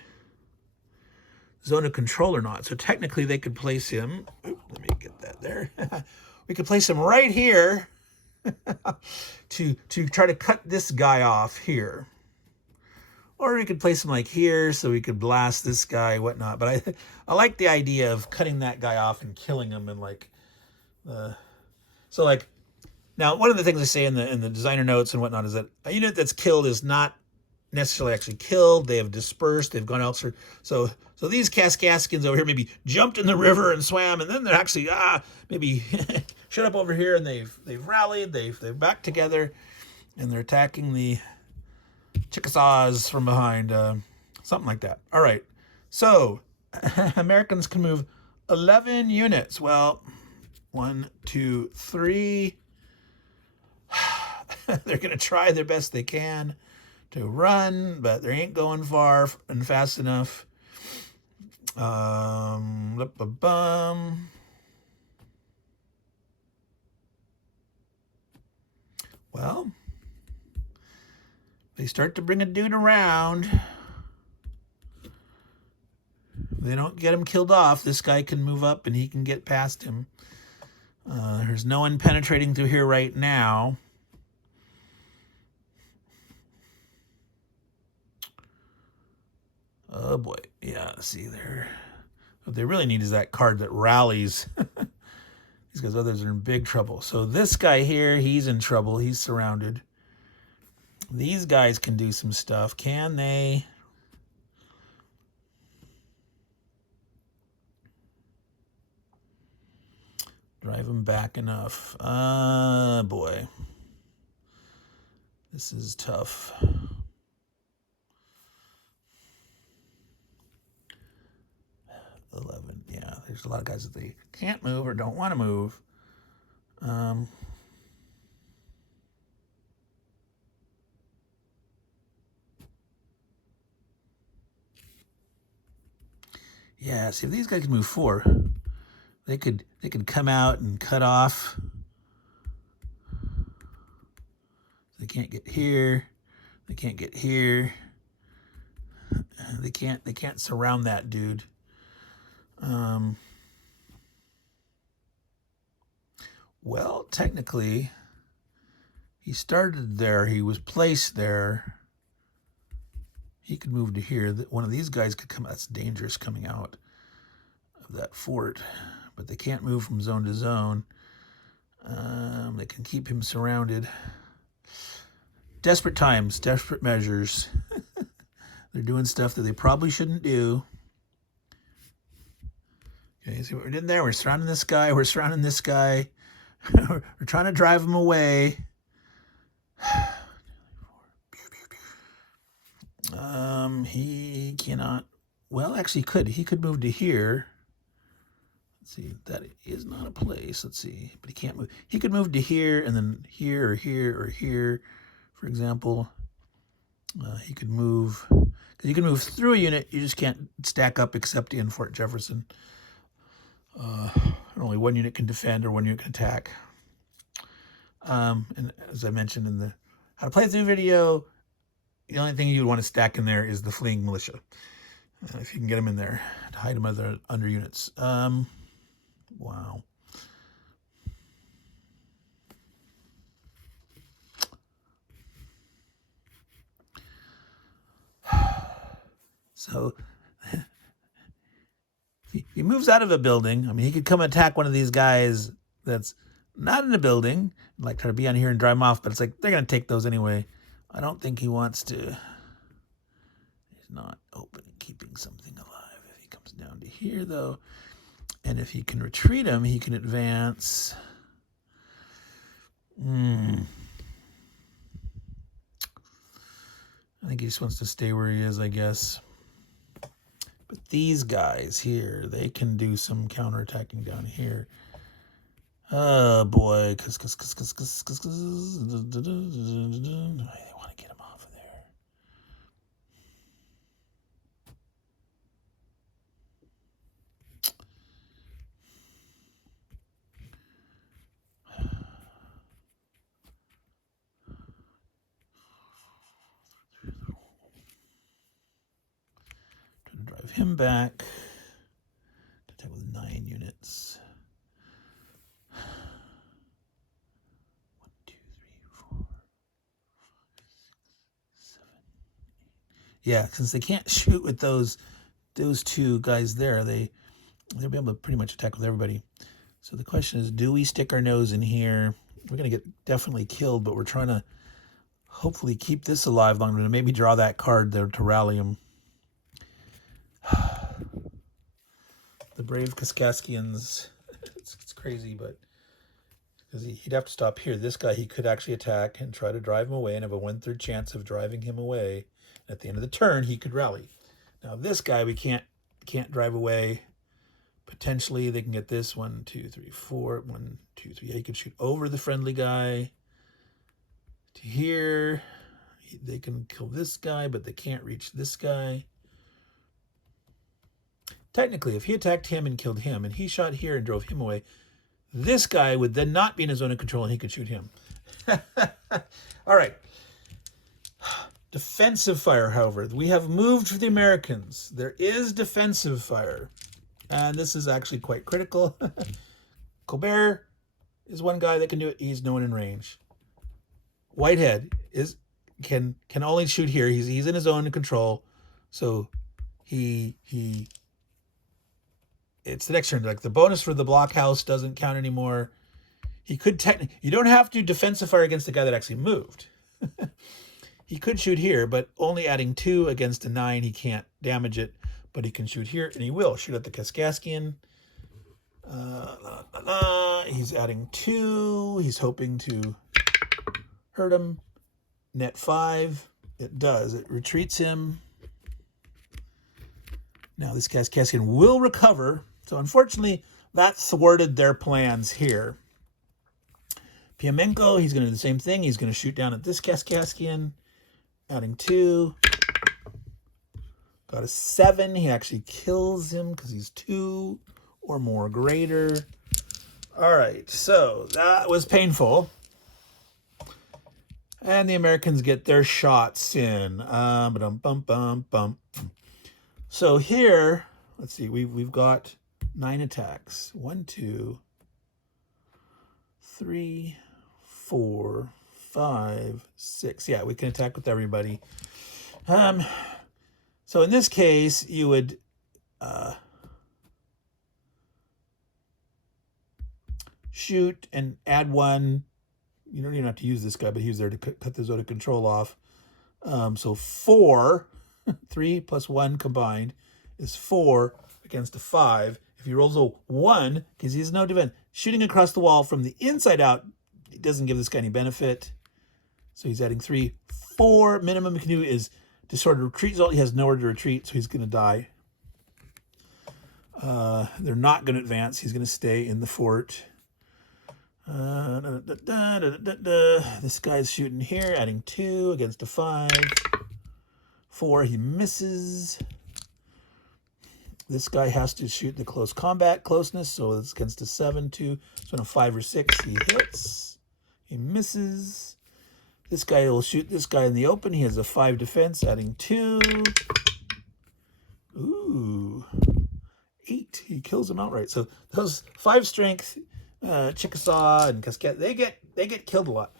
zone of control or not. So technically they could place him. Let me get that there. We could place him right here to try to cut this guy off here. Or we could place him like here so we could blast this guy, whatnot. But I like the idea of cutting that guy off and killing him and like so like now one of the things I say in the designer notes and whatnot is that a unit that's killed is not necessarily actually killed. They have dispersed. They've gone elsewhere. So these Kaskaskians over here maybe jumped in the river and swam, and then they're actually maybe shut up over here and they've rallied. They're back together, and they're attacking the Chickasaws from behind, something like that. All right. So Americans can move 11 units. Well, 1, 2, 3. They're going to try their best they can to run, but they ain't going far and fast enough. Well, they start to bring a dude around. They don't get him killed off. This guy can move up and he can get past him. There's no one penetrating through here right now. Oh boy, yeah, see there. What they really need is that card that rallies. These guys, others are in big trouble. So this guy here, he's in trouble. He's surrounded. These guys can do some stuff. Can they? Drive him back enough. Boy. This is tough. Yeah, there's a lot of guys that they can't move or don't want to move. Yeah, see if these guys can move 4, they could come out and cut off. They can't get here. They can't get here. They can't surround that dude. Well, technically, he started there. He was placed there. He could move to here. One of these guys could come. That's dangerous coming out of that fort. But they can't move from zone to zone. They can keep him surrounded. Desperate times, desperate measures. They're doing stuff that they probably shouldn't do. Okay, see what we're doing there? We're surrounding this guy. We're surrounding this guy. We're trying to drive him away. He cannot. Well, actually, he could move to here. Let's see. That is not a place. Let's see. But he can't move. He could move to here and then here or here or here, for example. He could move. Because you can move through a unit. You just can't stack up except in Fort Jefferson. Only one unit can defend or one unit can attack. And as I mentioned in the how to play through video, the only thing you would want to stack in there is the fleeing militia. If you can get them in there to hide them under units. Wow. So he moves out of a building. I mean, he could come attack one of these guys that's not in a building, like try to be on here and drive them off, but it's like they're going to take those anyway. I don't think he wants to. He's not open and keeping something alive. If he comes down to here, though, and if he can retreat him, he can advance. I think he just wants to stay where he is, I guess. But these guys here, they can do some counterattacking down here. Oh boy, they want to get him off of there. Trying to drive him back to attack with 9 units. 1, 2, 3, 4, 5, 6, 7, 8. Yeah, since they can't shoot with those 2 guys there, they'll be able to pretty much attack with everybody. So the question is, do we stick our nose in here? We're going to get definitely killed, but we're trying to hopefully keep this alive longer and maybe draw that card there to rally him. The brave Kaskaskians. It's crazy, but because he'd have to stop here. This guy, he could actually attack and try to drive him away and have a 1/3 chance of driving him away. At the end of the turn, he could rally. Now this guy, we can't drive away. Potentially, they can get this 1, 2, 3, 4. 1, 2, 3. Yeah, he could shoot over the friendly guy to here. They can kill this guy, but they can't reach this guy. Technically, if he attacked him and killed him, and he shot here and drove him away, this guy would then not be in his zone of control, and he could shoot him. All right. Defensive fire, however. We have moved for the Americans. There is defensive fire. And this is actually quite critical. Colbert is one guy that can do it. He's no one in range. Whitehead can only shoot here. He's in his own control. So it's the next turn. Like the bonus for the blockhouse doesn't count anymore. He could you don't have to defensive fire against the guy that actually moved. He could shoot here, but only adding 2 against a 9, he can't damage it. But he can shoot here, and he will shoot at the Kaskaskian. He's adding 2. He's hoping to hurt him. Net 5. It does. It retreats him. Now this Kaskaskian will recover. So unfortunately, that thwarted their plans here. Piamenko, he's going to do the same thing. He's going to shoot down at this Kaskaskian. Adding 2. Got a 7. He actually kills him because he's 2 or more greater. All right, so that was painful. And the Americans get their shots in. So here, let's see, we've got 9 attacks. 1, 2, 3, 4, 5, 6. Yeah, we can attack with everybody. So in this case, you would shoot and add 1. You don't even have to use this guy, but he was there to cut the zone of control off. So 4, 3 plus 1 combined is 4 against a 5. If he rolls a 1, because he has no defense, shooting across the wall from the inside out, it doesn't give this guy any benefit. So he's adding 3. 4 minimum he can do is to sort of retreat result. He has nowhere to retreat, so he's going to die. They're not going to advance. He's going to stay in the fort. This guy's shooting here, adding 2 against a 5. 4, he misses. This guy has to shoot the close combat closeness, so it's against a 7, 2. So on a 5 or 6, he hits. He misses. This guy will shoot this guy in the open. He has a 5 defense, adding 2. Ooh, 8. He kills him outright. So those 5 strength Chickasaw and Cascade, they get killed a lot.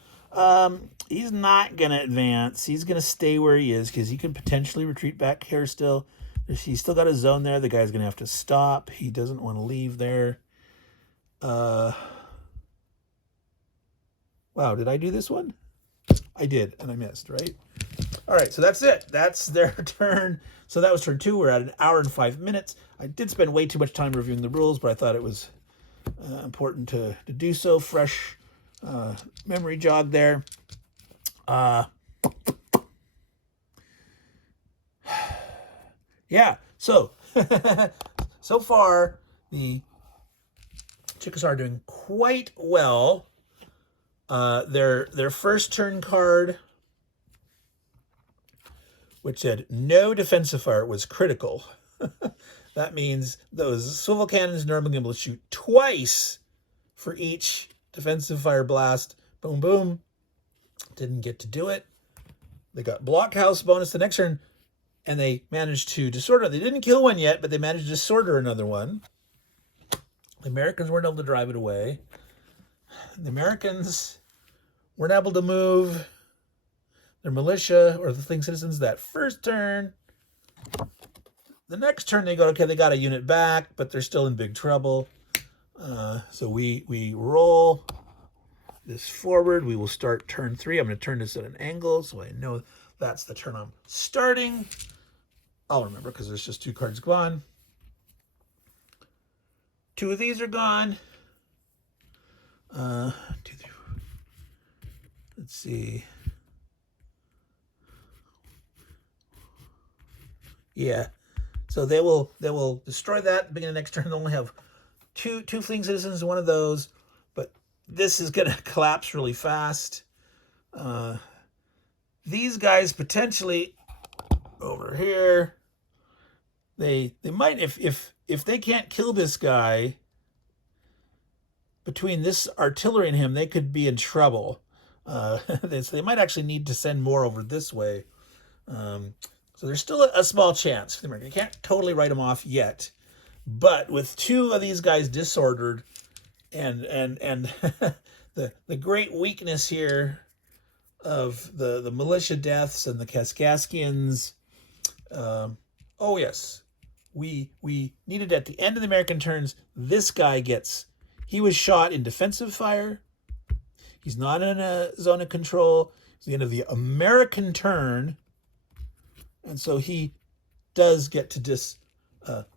He's not gonna advance. He's gonna stay where he is because he can potentially retreat back here still. He's still got a zone there. The guy's gonna have to stop. He doesn't want to leave there. Wow, did I do this one? I did, and I missed, right? All right, so that's it. That's their turn. So that was turn 2. We're at 1 hour and 5 minutes. I did spend way too much time reviewing the rules, but I thought it was important to do so. Fresh memory jog there. Yeah, so so far the Chickasaw are doing quite well. Their first turn card, which said no defensive fire, was critical. That means those swivel cannons normally going to be able to shoot twice for each defensive fire blast. Boom, boom. Didn't get to do it. They got blockhouse bonus the next turn, and they managed to disorder. They didn't kill one yet, but they managed to disorder another one. The Americans weren't able to drive it away. The Americans weren't able to move their militia or the fleeing citizens that first turn. The next turn they go, okay, they got a unit back, but they're still in big trouble. So we roll this forward. We will start turn 3. I'm going to turn this at an angle so I know that's the turn I'm starting. I'll remember because there's just 2 cards gone. 2 of these are gone. 2, 3. Let's see. Yeah. So they will destroy that at the beginning of the next turn. They'll only have two fleeing citizens, one of those, but this is going to collapse really fast. These guys potentially over here, they might, if they can't kill this guy, between this artillery and him, they could be in trouble. So they might actually need to send more over this way. So there's still a small chance. You can't totally write them off yet. But with 2 of these guys disordered and the great weakness here of the militia deaths and the Kaskaskians, oh yes, we needed at the end of the American turns, this guy he was shot in defensive fire. He's not in a zone of control. It's the end of the American turn. And so he does get to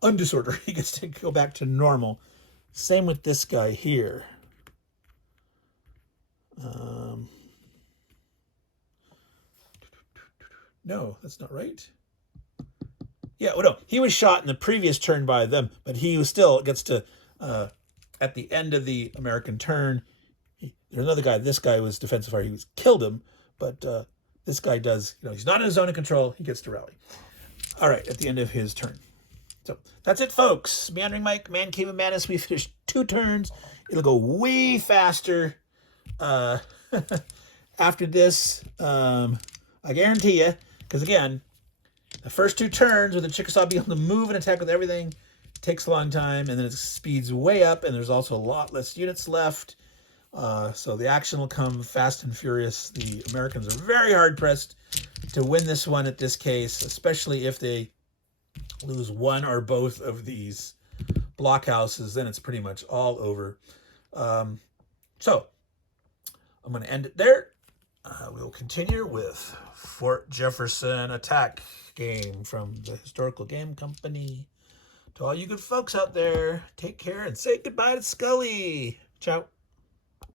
undisorder. He gets to go back to normal. Same with this guy here. No, that's not right. Yeah, well, no, he was shot in the previous turn by them, but he still gets to, at the end of the American turn, there's another guy. This guy was defensive fire. He killed him, but this guy does, he's not in a zone of control. He gets to rally. All right, at the end of his turn. So that's it, folks. Meandering Mike, Man Cave of Madness. We finished 2 turns. It'll go way faster after this. I guarantee you, because again, the first 2 turns with the Chickasaw being able to move and attack with everything takes a long time, and then it speeds way up, and there's also a lot less units left. So the action will come fast and furious. The Americans are very hard-pressed to win this one at this case, especially if they lose one or both of these blockhouses. Then it's pretty much all over. So I'm going to end it there. We'll continue with Fort Jefferson Attack game from the Historical Game Company. To all you good folks out there, take care and say goodbye to Scully. Ciao.